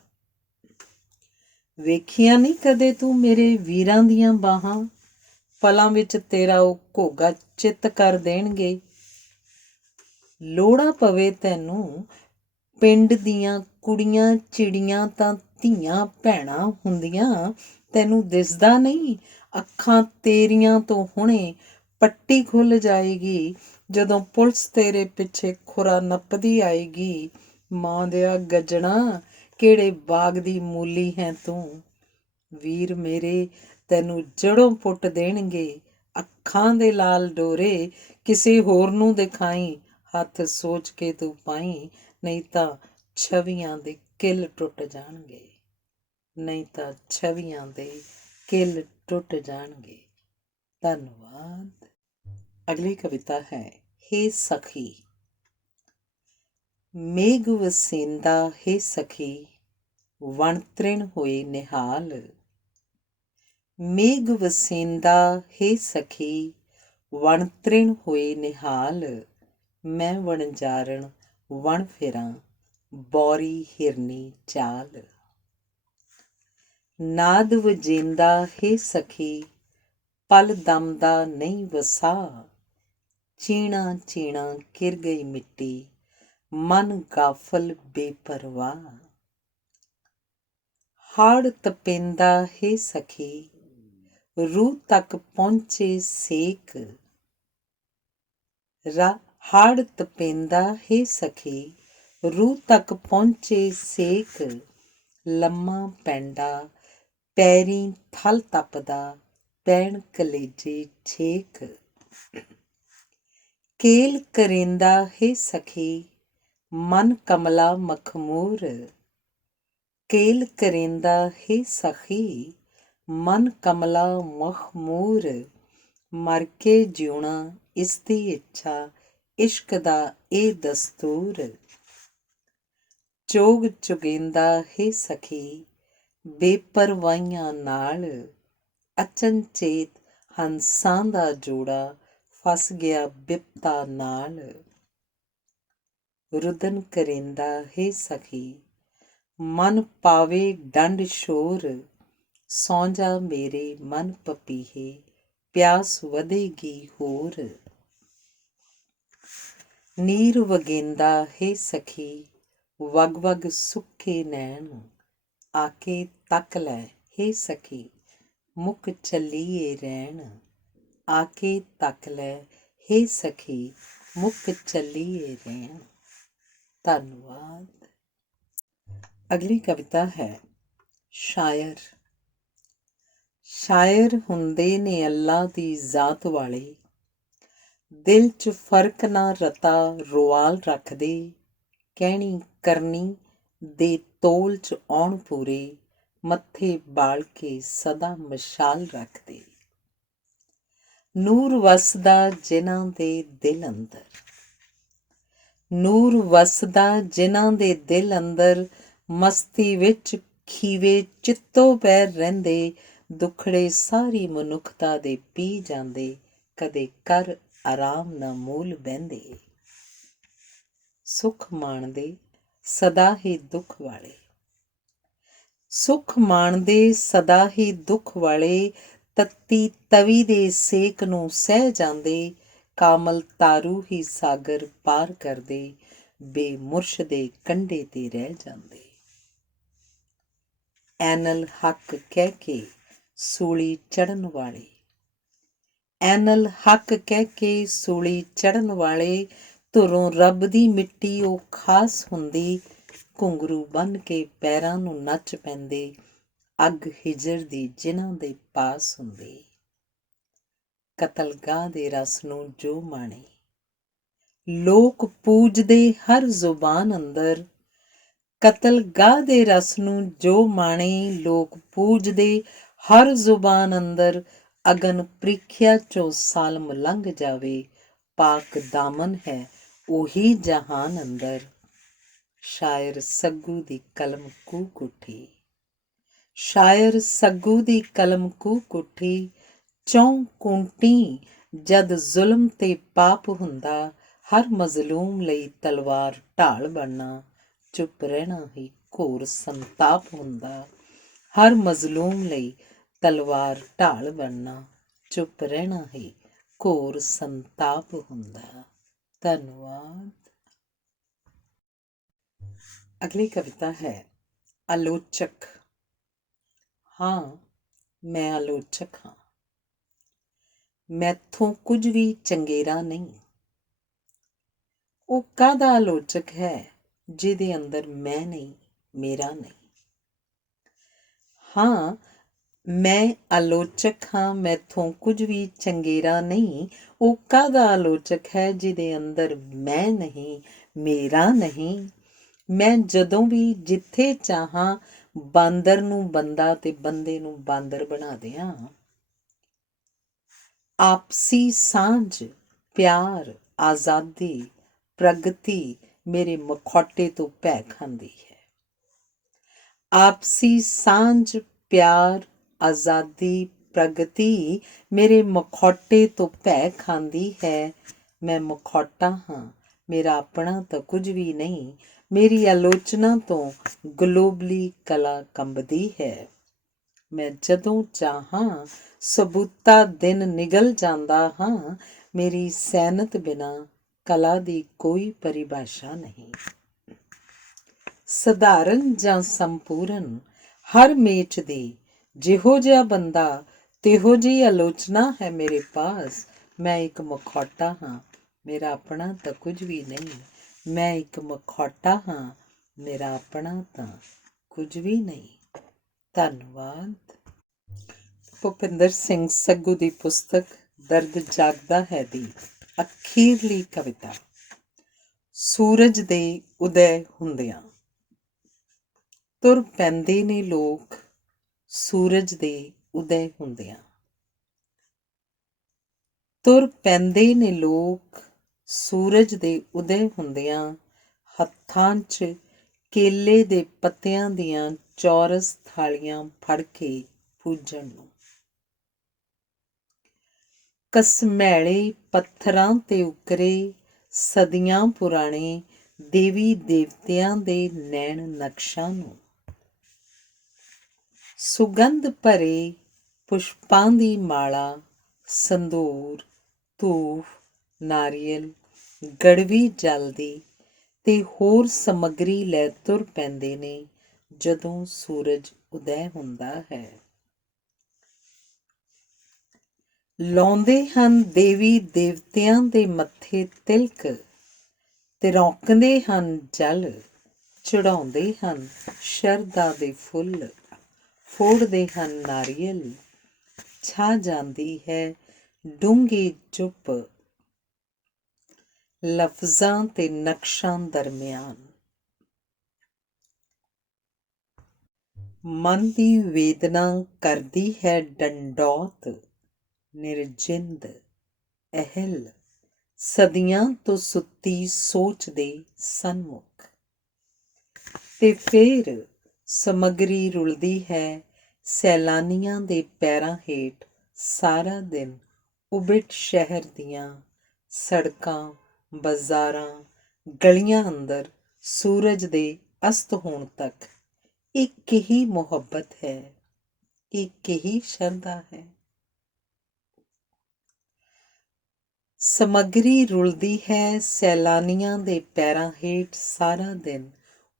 ਵੇਖੀਆਂ ਨਹੀਂ ਕਦੇ ਤੂੰ ਮੇਰੇ ਵੀਰਾਂ ਦੀਆਂ ਬਾਹਾਂ, ਪਲਾਂ ਵਿੱਚ ਤੇਰਾ ਉਹ ਘੋਗਾ ਚਿੱਤ ਕਰ ਦੇਣਗੇ। ਲੋੜਾ ਪਵੇ ਤੈਨੂੰ, ਪਿੰਡ ਦੀਆਂ ਕੁੜੀਆਂ ਚਿੜੀਆਂ ਤਾਂ ਧੀਆਂ ਭੈਣਾਂ ਹੁੰਦੀਆਂ, ਤੈਨੂੰ ਦਿਸਦਾ ਨਹੀਂ। ਅੱਖਾਂ ਤੇਰੀਆਂ ਤੋਂ ਹੁਣੇ ਪੱਟੀ ਖੁੱਲ੍ਹ ਜਾਏਗੀ, ਜਦੋਂ ਪੁਲਿਸ ਤੇਰੇ ਪਿੱਛੇ ਖੁਰਾ ਨੱਪਦੀ ਆਏਗੀ। ਮਾਂ ਦਿਆ ਗੱਜਣਾ, ਕਿਹੜੇ ਬਾਗ ਦੀ ਮੂਲੀ ਹੈ ਤੂੰ। ਵੀਰ ਮੇਰੇ ਤੈਨੂੰ ਜੜੋਂ ਪੁੱਟ ਦੇਣਗੇ। ਅੱਖਾਂ ਦੇ ਲਾਲ ਡੋਰੇ ਕਿਸੇ ਹੋਰ ਨੂੰ ਦਿਖਾਈ, ਹੱਥ ਸੋਚ ਕੇ ਤੂੰ ਪਾਈ, ਨਹੀਂ ਤਾਂ ਛਵੀਆਂ ਦੇ ਕਿੱਲ ਟੁੱਟ ਜਾਣਗੇ, ਨਹੀਂ ਤਾਂ ਛਵੀਆਂ ਦੇ ਕਿੱਲ ਟੁੱਟ ਜਾਣਗੇ। ਧੰਨਵਾਦ। ਅਗਲੀ ਕਵਿਤਾ ਹੈ ਹੇ ਸਖੀ। ਮੇਘ ਵਸੇਂਦਾ ਹੇ ਸਖੀ, ਵਣ ਤ੍ਰਿਣ ਹੋਏ ਨਿਹਾਲ। ਮੇਘ ਵਸੇਂਦਾ ਹੇ ਸਖੀ, ਵਣ ਤ੍ਰਿਣ ਹੋਏ ਨਿਹਾਲ। ਮੈਂ ਵਣਜਾਰਣ ਵਣ ਫਿਰਾਂ, ਬੌਰੀ ਹਿਰਨੀ ਚਾਲ। ਨਾਦ ਵਜੇਂਦਾ ਹੇ ਸਖੀ, ਪਲ ਦਮ ਦਾ ਨਹੀਂ ਵਸਾ। ਚੀਣਾ ਚੀਣਾ ਕਿਰ ਗਈ ਮਿੱਟੀ, ਮਨ ਗਾਫਲ ਬੇਪਰਵਾਹ। ਹਾੜ ਤਪੇਂਦਾ ਹੇ ਸਖੀ, ਰੂਹ ਤੱਕ ਪਹੁੰਚੇ ਸੇਕ। ਹਾੜ ਤਪੇਂਦਾ ਹੇ ਸਖੀ, ਰੂਹ ਤੱਕ ਪਹੁੰਚੇ ਸੇਕ। ਲੰਮਾ ਪੈਂਡਾ ਪੈਰੀਂ ਥਲ ਤਪਦਾ, ਪੈਣ ਕਲੇਜੇ ਛੇਕ। ਕੇਲ ਕਰੇਂਦਾ ਹੇ ਸਖੀ, ਮਨ ਕਮਲਾ ਮਖਮੂਰ। ਕੇਲ ਕਰੇਂਦਾ ਹੇ ਸਖੀ, ਮਨ ਕਮਲਾ ਮਖਮੂਰ। ਮਰ ਕੇ ਜਿਉਣਾ ਇਸਦੀ ਇੱਛਾ, ਇਸ਼ਕ ਦਾ ਇਹ ਦਸਤੂਰ। ਚੋਗ ਚੁਗੇਂਦਾ ਹੇ ਸਖੀ, ਬੇਪਰਵਾਹੀਆਂ ਨਾਲ। ਅਚਨਚੇਤ ਹੰਸਾਂ ਦਾ ਜੋੜਾ, ਫਸ ਗਿਆ ਬਿਪਤਾ ਨਾਲ। ਰੁਦਨ ਕਰੇਂਦਾ ਹੇ ਸਖੀ, ਮਨ ਪਾਵੇ ਡੰਡ ਸ਼ੋਰ। ਸੌਂ ਜਾ ਮੇਰੇ ਮਨ ਪਪੀਹੇ, ਪਿਆਸ ਵਧੇਗੀ ਹੋਰ। ਨੀਰ ਵਗੇਂਦਾ ਹੈ ਸਖੀ, ਵਗ ਵਗ ਸੁੱਕੇ ਨੈਣ, ਆ ਕੇ ਤੱਕ ਲੈ ਹੇ ਸਖੀ, ਮੁੱਕ ਚੱਲੀਏ ਰਹਿਣ। ਆ ਕੇ ਤੱਕ ਲੈ ਹੇ ਸਖੀ, ਮੁੱਕ ਚੱਲੀਏ ਰਹਿਣ। ਧੰਨਵਾਦ। ਅਗਲੀ ਕਵਿਤਾ ਹੈ ਸ਼ਾਇਰ। ਸ਼ਾਇਰ ਹੁੰਦੇ ਨੇ ਅੱਲਾ ਦੀ ਜ਼ਾਤ ਵਾਲੇ, ਦਿਲ 'ਚ ਫਰਕ ਨਾ ਰਤਾ ਰੁਆਲ ਰੱਖਦੇ, ਕਹਿਣੀ ਕਰਨੀ ਦੇ ਤੋਲ 'ਚ ਆਉਣ ਪੂਰੇ, ਮੱਥੇ ਬਾਲ ਕੇ ਸਦਾ ਮਸ਼ਾਲ ਰੱਖਦੇ। ਨੂਰ ਵਸਦਾ ਜਿਨ੍ਹਾਂ ਦੇ ਦਿਲ ਅੰਦਰ, ਨੂਰ ਵਸਦਾ ਜਿਨ੍ਹਾਂ ਦੇ ਦਿਲ ਅੰਦਰ, ਮਸਤੀ ਵਿੱਚ ਖੀਵੇ ਚਿੱਤੋਂ ਪੈਰ ਰਹਿੰਦੇ, ਦੁੱਖੜੇ ਸਾਰੀ ਮਨੁੱਖਤਾ ਦੇ ਪੀ ਜਾਂਦੇ, ਕਦੇ ਕਰ ਆਰਾਮ ਨਾ ਮੂਲ ਬਹਿੰਦੇ। ਸੁੱਖ ਮਾਣਦੇ ਸਦਾ ਹੀ ਦੁੱਖ ਵਾਲੇ, ਸੁੱਖ ਮਾਣਦੇ ਸਦਾ ਹੀ ਦੁੱਖ ਵਾਲੇ, ਤੱਤੀ ਤਵੀ ਦੇ ਸੇਕ ਨੂੰ ਸਹਿ ਜਾਂਦੇ, ਕਾਮਲ ਤਾਰੂ ਹੀ ਸਾਗਰ ਪਾਰ ਕਰਦੇ, ਬੇਮੁਰਸ਼ ਦੇ ਕੰਢੇ ਤੇ ਰਹਿ ਜਾਂਦੇ। ਐਨਲ ਹੱਕ ਕਹਿ ਕੇ ਸੂਲੀ ਚੜ੍ਹਨ ਵਾਲੇ, ਐਨਲ ਹੱਕ ਕਹਿ ਕੇ ਸੂਲੀ ਚੜ੍ਹਨ ਵਾਲੇ, ਧੁਰੋਂ ਰੱਬ ਦੀ ਮਿੱਟੀ ਉਹ ਖਾਸ ਹੁੰਦੀ, ਘੁੰਗਰੂ ਬੰਨ ਕੇ ਪੈਰਾਂ ਨੂੰ ਨੱਚ ਪੈਂਦੇ, ਅੱਗ ਹਿਜਰ ਦੀ ਜਿਨ੍ਹਾਂ ਦੇ ਪਾਸ ਹੁੰਦੀ। ਕਤਲਗਾਹ ਦੇ ਰਸ ਨੂੰ ਜੋ ਮਾਣੇ, ਲੋਕ ਪੂਜਦੇ ਹਰ ਜ਼ੁਬਾਨ ਅੰਦਰ, ਕਤਲਗਾਹ ਦੇ ਰਸ ਨੂੰ ਜੋ ਮਾਣੇ, ਲੋਕ ਪੂਜਦੇ ਹਰ ਜ਼ੁਬਾਨ ਅੰਦਰ, ਅਗਨ ਪ੍ਰੀਖਿਆ 'ਚੋਂ ਸਾਲਮ ਲੰਘ ਜਾਵੇ, ਪਾਕ ਦਾਮਨ ਹੈ ਉਹੀ ਜਹਾਨ ਅੰਦਰ। ਸ਼ਾਇਰ ਸੱਗੂ ਦੀ ਕਲਮ ਕੂਕ ਉੱਠੀ, ਸ਼ਾਇਰ ਸੱਗੂ ਦੀ ਕਲਮ ਕੂਕ ਉੱਠੀ, ਚੌਂ ਕੁੰਟੀ ਜਦ ਜ਼ੁਲਮ ਤੇ ਪਾਪ ਹੁੰਦਾ, ਹਰ ਮਜ਼ਲੂਮ ਲਈ ਤਲਵਾਰ ਢਾਲ ਬਣਨਾ, ਚੁੱਪ ਰਹਿਣਾ ਹੀ ਘੋਰ ਸੰਤਾਪ ਹੁੰਦਾ। ਹਰ ਮਜ਼ਲੂਮ ਲਈ ਤਲਵਾਰ ਢਾਲ ਬਣਨਾ, ਚੁੱਪ ਰਹਿਣਾ ਹੀ ਘੋਰ ਸੰਤਾਪ ਹੁੰਦਾ। ਧੰਨਵਾਦ। ਅਗਲੀ ਕਵਿਤਾ ਹੈ ਆਲੋਚਕ। ਹਾਂ, ਮੈਂ ਆਲੋਚਕ ਹਾਂ। ਮੈਥੋਂ ਕੁਝ ਵੀ ਚੰਗੇਰਾ ਨਹੀਂ। ਉਹ ਕਾਹਦਾ ਆਲੋਚਕ ਹੈ ਜਿਹਦੇ ਅੰਦਰ ਮੈਂ ਨਹੀਂ, ਮੇਰਾ ਨਹੀਂ। ਹਾਂ, ਮੈਂ ਆਲੋਚਕ ਹਾਂ, ਮੈਥੋਂ ਕੁਝ ਵੀ ਚੰਗੇਰਾ ਨਹੀਂ। ਉਹ ਕਾਹਦਾ ਆਲੋਚਕ ਹੈ ਜਿਹਦੇ ਅੰਦਰ ਮੈਂ ਨਹੀਂ, ਮੇਰਾ ਨਹੀਂ। ਮੈਂ ਜਦੋਂ ਵੀ ਜਿੱਥੇ ਚਾਹਾਂ ਬਾਂਦਰ ਨੂੰ ਬੰਦਾ ਤੇ ਬੰਦੇ ਨੂੰ ਬਾਂਦਰ ਬਣਾ ਦਿਆਂ। ਆਪਸੀ ਸਾਂਝ, ਪਿਆਰ, ਆਜ਼ਾਦੀ, ਪ੍ਰਗਤੀ ਮੇਰੇ ਮਖੌਟੇ ਤੋਂ ਭੈ ਖਾਂਦੀ ਹੈ। ਆਪਸੀ ਸਾਂਝ, ਪਿਆਰ, ਆਜ਼ਾਦੀ, ਪ੍ਰਗਤੀ ਮੇਰੇ ਮਖੌਟੇ ਤੋਂ ਭੈ ਖਾਂਦੀ ਹੈ। ਮੈਂ ਮਖੌਟਾ ਹਾਂ, ਮੇਰਾ ਆਪਣਾ ਤਾਂ ਕੁਝ ਵੀ ਨਹੀਂ। ਮੇਰੀ ਆਲੋਚਨਾ ਤੋਂ ਗਲੋਬਲੀ ਕਲਾ ਕੰਬਦੀ ਹੈ। ਮੈਂ ਜਦੋਂ ਚਾਹਾਂ ਸਬੂਤਾ ਦਿਨ ਨਿਗਲ ਜਾਂਦਾ ਹਾਂ। ਮੇਰੀ ਸੈਨਤ ਬਿਨਾਂ ਕਲਾ ਦੀ ਕੋਈ ਪਰਿਭਾਸ਼ਾ ਨਹੀਂ। ਸਧਾਰਨ ਜਾਂ ਸੰਪੂਰਨ ਹਰ ਮੇਚ ਦੀ, ਜਿਹੋ ਜਿਹਾ ਬੰਦਾ ਤਿਹੋ ਜਿਹੀ ਆਲੋਚਨਾ ਹੈ ਮੇਰੇ ਪਾਸ। ਮੈਂ ਇੱਕ ਮਖੌਟਾ ਹਾਂ, ਮੇਰਾ ਆਪਣਾ ਤਾਂ ਕੁਝ ਵੀ ਨਹੀਂ। ਮੈਂ ਇੱਕ ਮਖੌਟਾ ਹਾਂ, ਮੇਰਾ ਆਪਣਾ ਤਾਂ ਕੁਝ ਵੀ ਨਹੀਂ। ਧੰਨਵਾਦ। ਭੁਪਿੰਦਰ ਸਿੰਘ ਸੱਗੂ ਦੀ ਪੁਸਤਕ ਦਰਦ ਜਾਗਦਾ ਹੈ ਦੀ ਅਖੀਰਲੀ ਕਵਿਤਾ ਸੂਰਜ ਦੇ ਉਦੈ ਹੁੰਦਿਆਂ। ਤੁਰ ਪੈਂਦੇ ਨੇ ਲੋਕ ਸੂਰਜ ਦੇ ਉਦੈ ਹੁੰਦਿਆਂ। ਤੁਰ ਪੈਂਦੇ ਨੇ ਲੋਕ ਸੂਰਜ ਦੇ ਉਦੈ ਹੁੰਦਿਆਂ, ਹੱਥਾਂ 'ਚ ਕੇਲੇ ਦੇ ਪੱਤਿਆਂ ਦੀਆਂ ਚੌਰਸ ਥਾਲੀਆਂ ਫੜ ਕੇ ਪੂਜਣ ਨੂੰ। ਘਸਮੈਲੇ ਪੱਥਰਾਂ 'ਤੇ ਉਕਰੇ ਸਦੀਆਂ ਪੁਰਾਣੇ ਦੇਵੀ ਦੇਵਤਿਆਂ ਦੇ ਨੈਣ ਨਕਸ਼ਾਂ ਨੂੰ। ਸੁਗੰਧ ਭਰੇ ਪੁਸ਼ਪਾਂ ਦੀ ਮਾਲਾ, ਸੰਦੂਰ, ਧੂਫ, ਨਾਰੀਅਲ, ਗੜਵੀ ਜਲ ਦੀ ਤੇ ਹੋਰ ਸਮੱਗਰੀ ਲੈ ਤੁਰ ਪੈਂਦੇ ਨੇ ਜਦੋਂ ਸੂਰਜ ਉਦੈ ਹੁੰਦਾ ਹੈ। ਲਾਉਂਦੇ ਹਨ ਦੇਵੀ ਦੇਵਤਿਆਂ ਦੇ ਮੱਥੇ ਤਿਲਕ, ਤੇ ਰੌਕਦੇ ਹਨ ਜਲ, ਚੜਾਉਂਦੇ ਹਨ ਸ਼ਰਧਾ ਦੇ ਫੁੱਲ, ਫੋੜਦੇ ਹਨ ਨਾਰੀਅਲ। ਛਾ ਜਾਂਦੀ ਹੈ ਡੂੰਘੀ ਚੁੱਪ ਲਫ਼ਜ਼ਾਂ ਤੇ ਨਕਸ਼ਾਂ ਦਰਮਿਆਨ। ਮਨ ਦੀ ਵੇਦਨਾ ਕਰਦੀ ਹੈ ਡੰਡੌਤ, ਨਿਰਜਿੰਦ ਅਹਿਲ ਸਦੀਆਂ ਤੋਂ ਸੁੱਤੀ ਸੋਚ ਦੇ ਸਨਮੁਖ। ਤੇ ਫੇਰ ਸਮੱਗਰੀ ਰੁਲਦੀ ਹੈ ਸੈਲਾਨੀਆਂ ਦੇ ਪੈਰਾਂ ਹੇਠ ਸਾਰਾ ਦਿਨ। ਉਬਿਟ ਸ਼ਹਿਰ ਦੀਆਂ ਸੜਕਾਂ, ਬਾਜ਼ਾਰਾਂ, ਗਲੀਆਂ ਅੰਦਰ ਸੂਰਜ ਦੇ ਅਸਤ ਹੋਣ ਤੱਕ ਇੱਕ ਹੀ ਮੁਹੱਬਤ ਹੈ, ਇੱਕ ਹੀ ਸ਼ਰਧਾ ਹੈ। ਸਮੱਗਰੀ ਰੁਲਦੀ ਹੈ ਸੈਲਾਨੀਆਂ ਦੇ ਪੈਰਾਂ ਹੇਠ ਸਾਰਾ ਦਿਨ।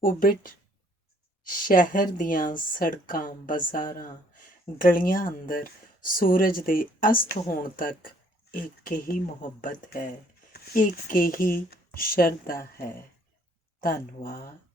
ਉਬਿਟ ਸ਼ਹਿਰ ਦੀਆਂ ਸੜਕਾਂ, ਬਾਜ਼ਾਰਾਂ, ਗਲੀਆਂ ਅੰਦਰ ਸੂਰਜ ਦੇ ਅਸਤ ਹੋਣ ਤੱਕ ਇੱਕ ਹੀ ਮੁਹੱਬਤ ਹੈ, ਇੱਕ ਹੀ ਸ਼ਰਧਾ ਹੈ। ਧੰਨਵਾਦ।